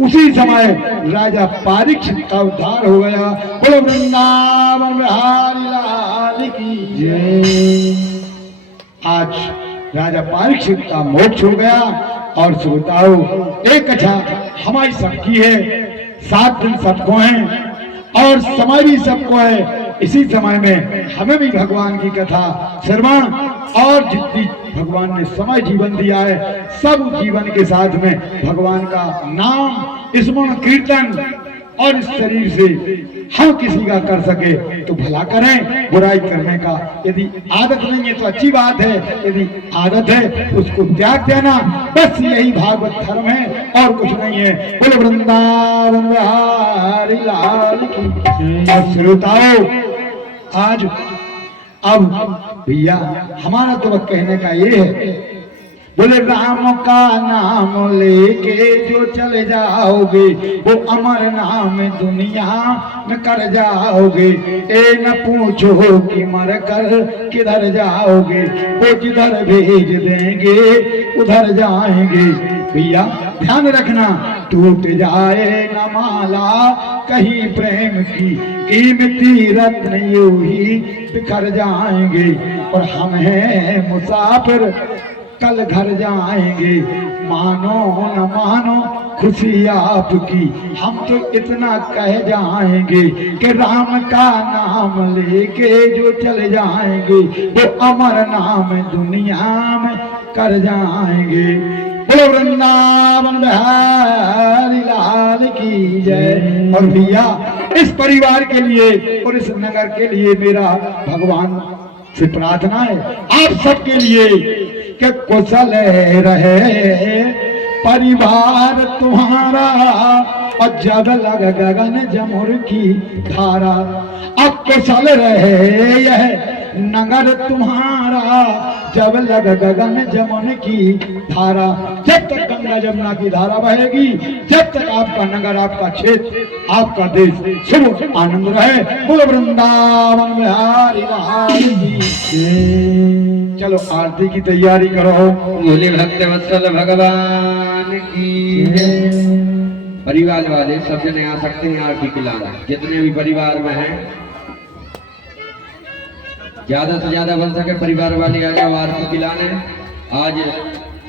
उसी समय राजा परीक्षित का उद्धार हो गया। बोलो वृंदावन बिहारी लाल की जय। आज राजा परीक्षित का मोक्ष हो गया। और श्रोताओ, एक कथा हमारी सबकी है, 7 दिन सबको हैं और समय भी सबको है। इसी समय में हमें भी भगवान की कथा श्रवण और जितनी भगवान ने समय जीवन दिया है, सब जीवन के साथ में भगवान का नाम स्मरण कीर्तन और इस शरीर से हम किसी का कर सके तो भला करें, बुराई करने का यदि आदत नहीं है तो अच्छी बात है, यदि आदत है उसको त्याग देना। बस यही भागवत धर्म है और कुछ नहीं है। बोले वृंदावन बिहारी लाल की। श्रोताओं, आज अब भैया हमारा तो वक्त कहने का ये है, बोले राम का नाम लेके जो चले जाओगे वो अमर नाम दुनिया में कर जाओगे। ए न पूछो कि मर कर किधर जाओगे, वो जिधर भेज देंगे उधर जाएंगे। भैया ध्यान रखना, टूट जाए न माला कहीं प्रेम की, कीमती रत्न यूं ही बिखर जाएंगे। और हम हैं मुसाफिर कल घर जाएंगे, मानो न मानो खुशी आपकी, हम तो इतना कह जाएंगे कि राम का नाम लेके जो चले जाएंगे वो अमर नाम दुनिया में कर जाएंगे। बोलो वृंदावन बिहारी लाल की की जय। और भैया इस परिवार के लिए और इस नगर के लिए मेरा भगवान से प्रार्थना है आप सबके लिए कि कुशल रहे परिवार तुम्हारा और जब लग गगन जमुर की धारा। अब कुशल रहे यह नगर तुम्हारा जब लग गगन जमुन की धारा। जब तक गंगा जमुना की धारा बहेगी जब तक आपका नगर आपका क्षेत्र आपका देश शुभ आनंद रहे। बोल वृंदावन बिहारी लाल की। चलो आरती की तैयारी करो। बोले भक्त वत्सल भगवान की जय। परिवार वाले सब जने आ सकते हैं आरती खिलाना। जितने भी परिवार में हैं ज्यादा से ज्यादा बन सके परिवार वाले आ जाओ आरती खिलाने। आज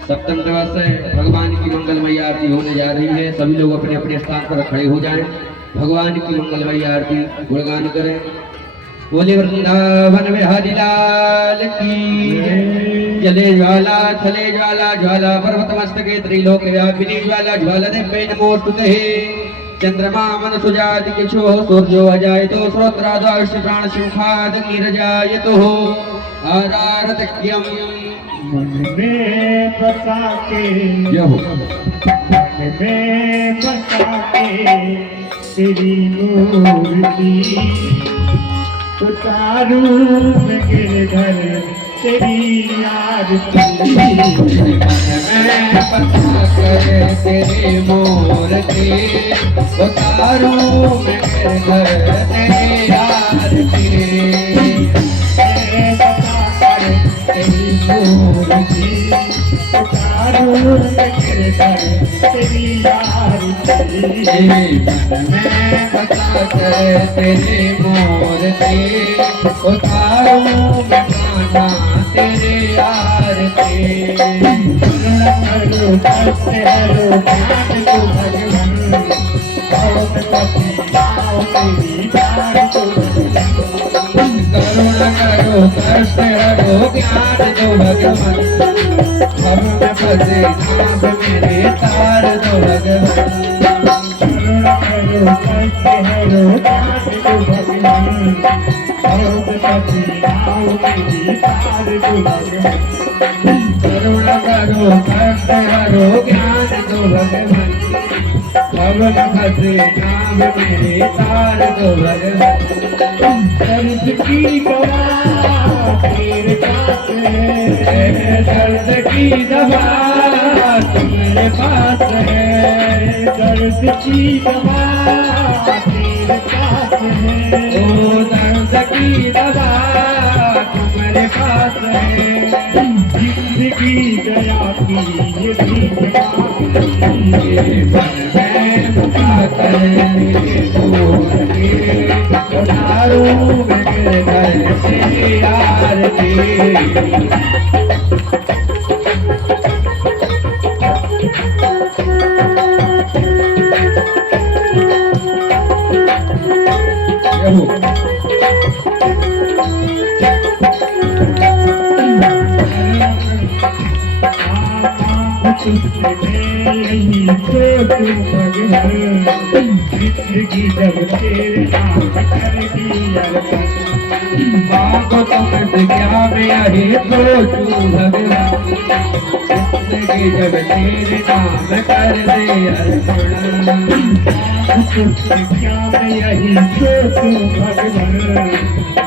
सप्तम दिवस है, भगवान की मंगलमयी आरती होने जा रही है। सभी लोग अपने अपने स्थान पर खड़े हो जाएं, भगवान की मंगलमयी आरती गुणगान करें। बोले वृंदावन बिहारी लाल की। जले ज्वाला थले ज्वाला ज्वाला पर्वत मस्तके त्रिलोक व्यापिनी ज्वाला ज्वाला दिव्य नमोस्तुते। चंद्रमा मन सुजाति किशो सूर्यो अजायतो श्रोत्रादर्श प्राण सिंहाद नीरजायतो आरारतक्यम। मन में बसा के मन में बसा के तेरी मूर्ति उतारू मैं गिरधर तेरी आरती। मैं पता कर तेरे मूर्ति उतारू मैं गिरधर तेरी आरती। मैं बता कर तेरी मूर्ति उतारू मैं गिरधर तेरी आरती। मैं बता कर तेरे मूर्ति उतारू मैं कान्हा तेरे आरती। हरो भक्त हरो ज्ञान को भगवान बहुत पतिताओं तेरी प्यार को करुणा करो कष्ट हरो ज्ञान दो भगवान। अब मैं फंसे नाभ मेरे तार दो भगवान। करुणा करो कष्ट हरो ज्ञान को भगवान बहुत पतिताओं तेरी प्यार को भगवान। करुणा करो कष्ट हरो ज्ञान दो भगवान। अब मैं फंसे नाभ मेरे तार दो भगवान। दर्द की दवा तेरे पास है। दर्द की दवा तुम्हारे पास है। दर्द की दवा तेरे पास है। ओ दर्द की दवा तुम्हारे पास है। जिंदगी गया की ये भी जिंदगी जब तेरे नाम कर दिया मांगो तुमसे क्या मेरे सोचू भगवान। जिंदगी जब तेरे नाम कर दे अर्पण। तुझसे क्या मैं यही सोचूं भगवान।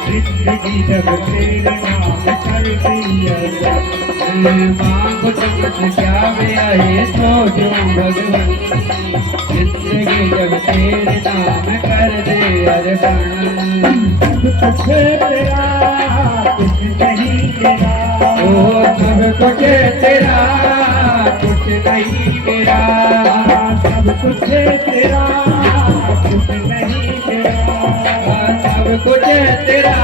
जिंदगी जब तेरे नाम कर दिया मांगो तुमसे क्या मैं यही सोचू भगवान। जिंदगी जब तेरे नाम कर दे अर्पण। कुछ तेरा कुछ नहीं मेरा। ओ सब कुछ तेरा कुछ नहीं मेरा। सब कुछ तेरा कुछ नहीं मेरा। सब कुछ तेरा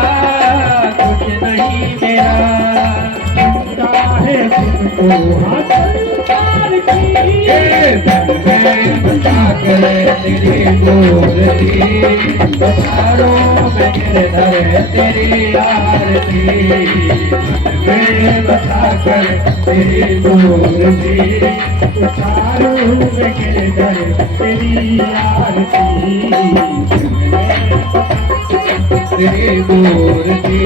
कुछ नहीं मेरा। है तुमको हाथ उतार की बता कर तेरी मूर्ति उतारो मैं गिरधर तेरी आरती। मैं बता कर तेरी मूर्ति उतारो मैं गिरधर तेरी आरती। तेरी मूर्ति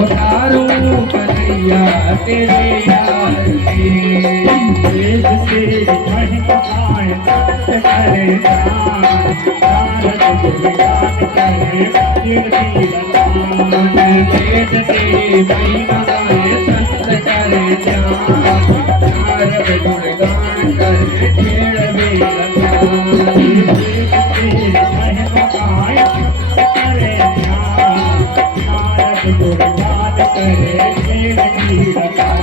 उतारूं कन्हैया तेरी आरती तेज तेज महिमाएं संत करे दान नारद गुणगान करे कीर्ति लगान तेज तेरी महिमाएं संत करे ध्यान नारद गुणगान करे छेड़ में लगान तेज तेज महिमाएं संत करे दान नारद गुणगान करे कीर्ति लगान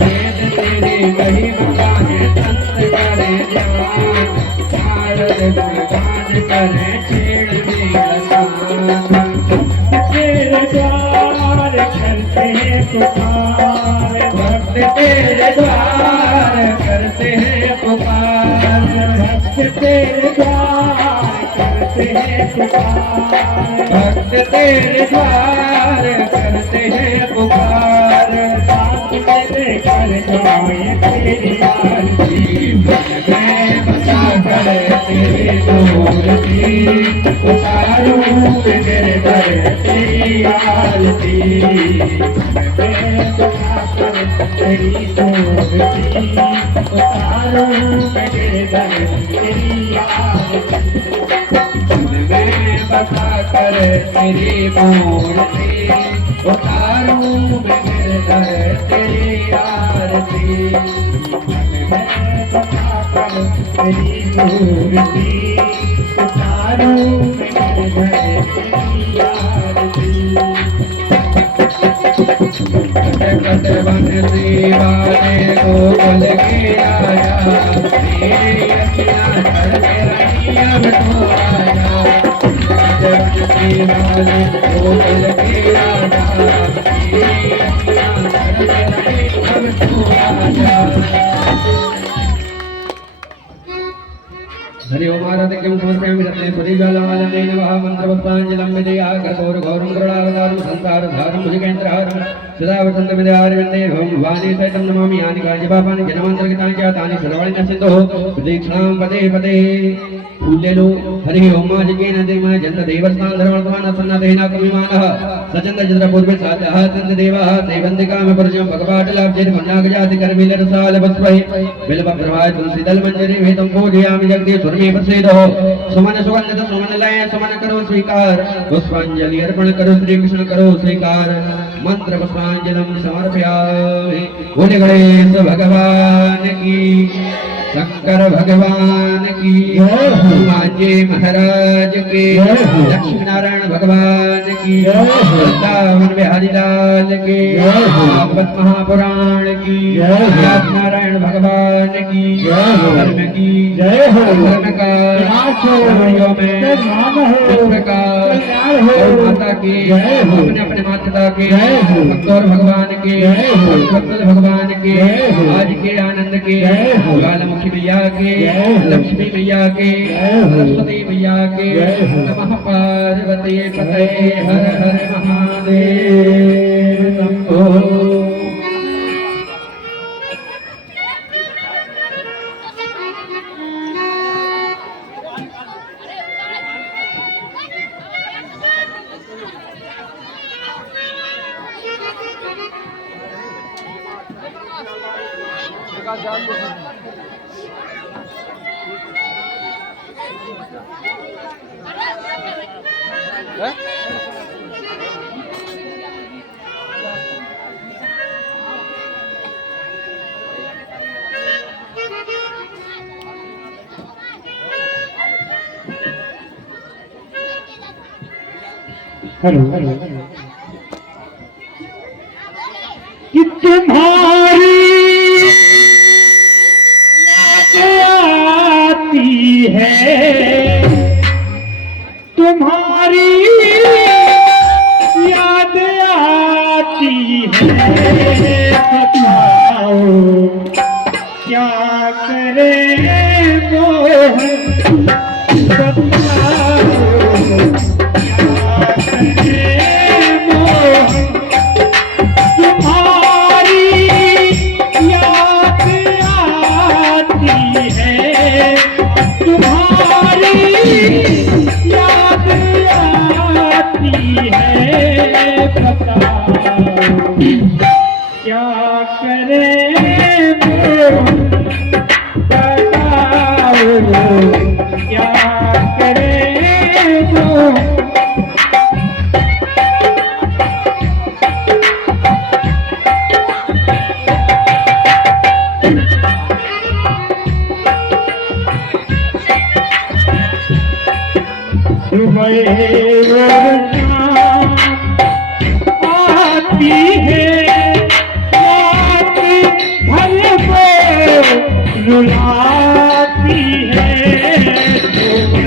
वेद तेरी महिमाएं संत करे ध्यान नारद गुणगान करे छेड़ में लगान तेरे द्वार करते हैं पुकार भक्त तेरे द्वार करते हैं पुकार भक्त तेरे द्वार करते हैं पुकार भक्त तेरे द्वार करते हैं पुकार साथ मेरे कर गाए तेरी आरती मैं बता कर तेरी मूर्ति उतारूं तेरे दर तेरी आरती मैं बता कर तेरी मूर्ति उतारूं मेरे दर तेरी आरती मैं बता कर तेरी मूर्ति उतारूं मेरे दर तेरी आरती मैं बता कर तेरी मूर्ति उतारूं मेरे दर तेरी आरती कट बंसी वाले गोकुल के आया तेरी अखियां धर के रहिया में तो आया कट बंसी वाले गोकुल के आया तेरी अखियां धर के रहिया में तो आया हरि ओम आराधक्यं समर्पयामि रत्ने सुदीजालमालने नमः मंत्रवत्साञ्जलं विदयागतोर गौरं गरुडावतारं संसारधारं भुजगेन्द्रहारं सदा वसन्त विद्यारविन्दे भवं भवानी सहितं नमामि यानि काञ्चपापानि जन्मान्तरकृतानि च तानि सर्वाणि नश्यन्तु प्रदीक्षणां पदे पदे फूले लो हरि ओम आजकेन देवा जन्म देवस्नान धर्मवर्तमान सन्नाथेन कविमानः सचंद चंद्र पूर्वे सातः चंद्र देवः देवन्दिका में परजम भगवाट लाभजेत कन्याक जाति करविल रसाल बस्वहि बिल्व प्रभाय तुलसी दल मंजरी वेदं पूजयामि जगदीश सुरमे प्रसीदो सुमन सुगंधित सुमन लय सुमन करो स्वीकार पुष्पांजलि अर्पण करो श्री कृष्ण करो स्वीकार मंत्र पुष्पांजलि समर्पयामि बोले गणेश भगवान की शंकर भगवान की मांझे महाराज की लक्ष्मी नारायण भगवान की वृंदावन बिहारी लाल की भागवत महापुराण की नारायण भगवान की धर्म की धर्म का प्राणियों में विश्व का गौ माता की अपने अपने माता के भक्तोर भगवान के भक्त भगवान के आज के आनंद के ज्वालामुखी मैया के लक्ष्मी मैया के सरस्वती मैया के नमः पार्वती पतये हर हर महादेव शंभो हेलो कि तुम्हारी आती है तुम्हारी याद आती है बताओ क्या करे मोहन बताओ तुम्हारी याद आती क्या करे वो सुबह और शाम आती है रात भर को रुलाती है सुबह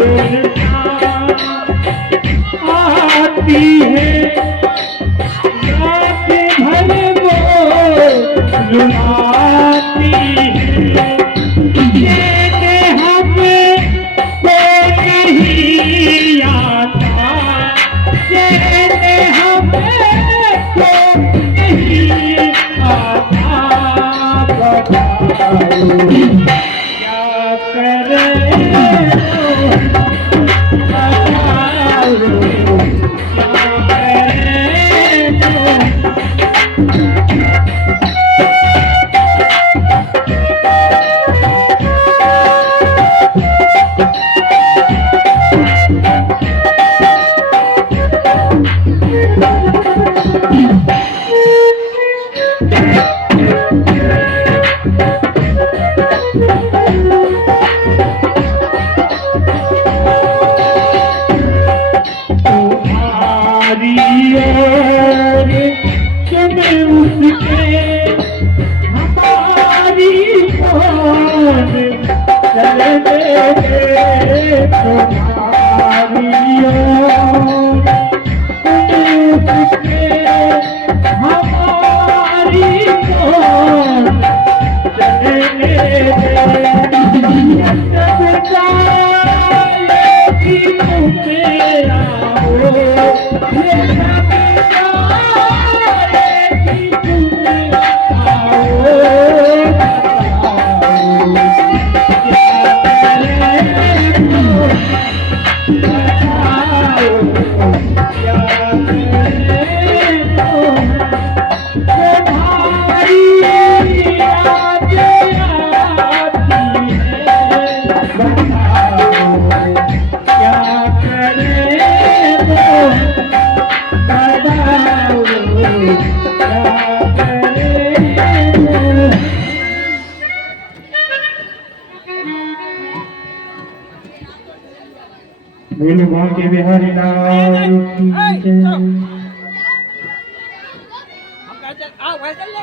और शाम आती है रात भर को रुलाती है ये हमें नहीं आता ये हमें तो नहीं आता बताओ क्या करें बताओ क्या करें बोलो भाग्य बिहारी लाल की जय। हम कह चल आओ भाई चल ले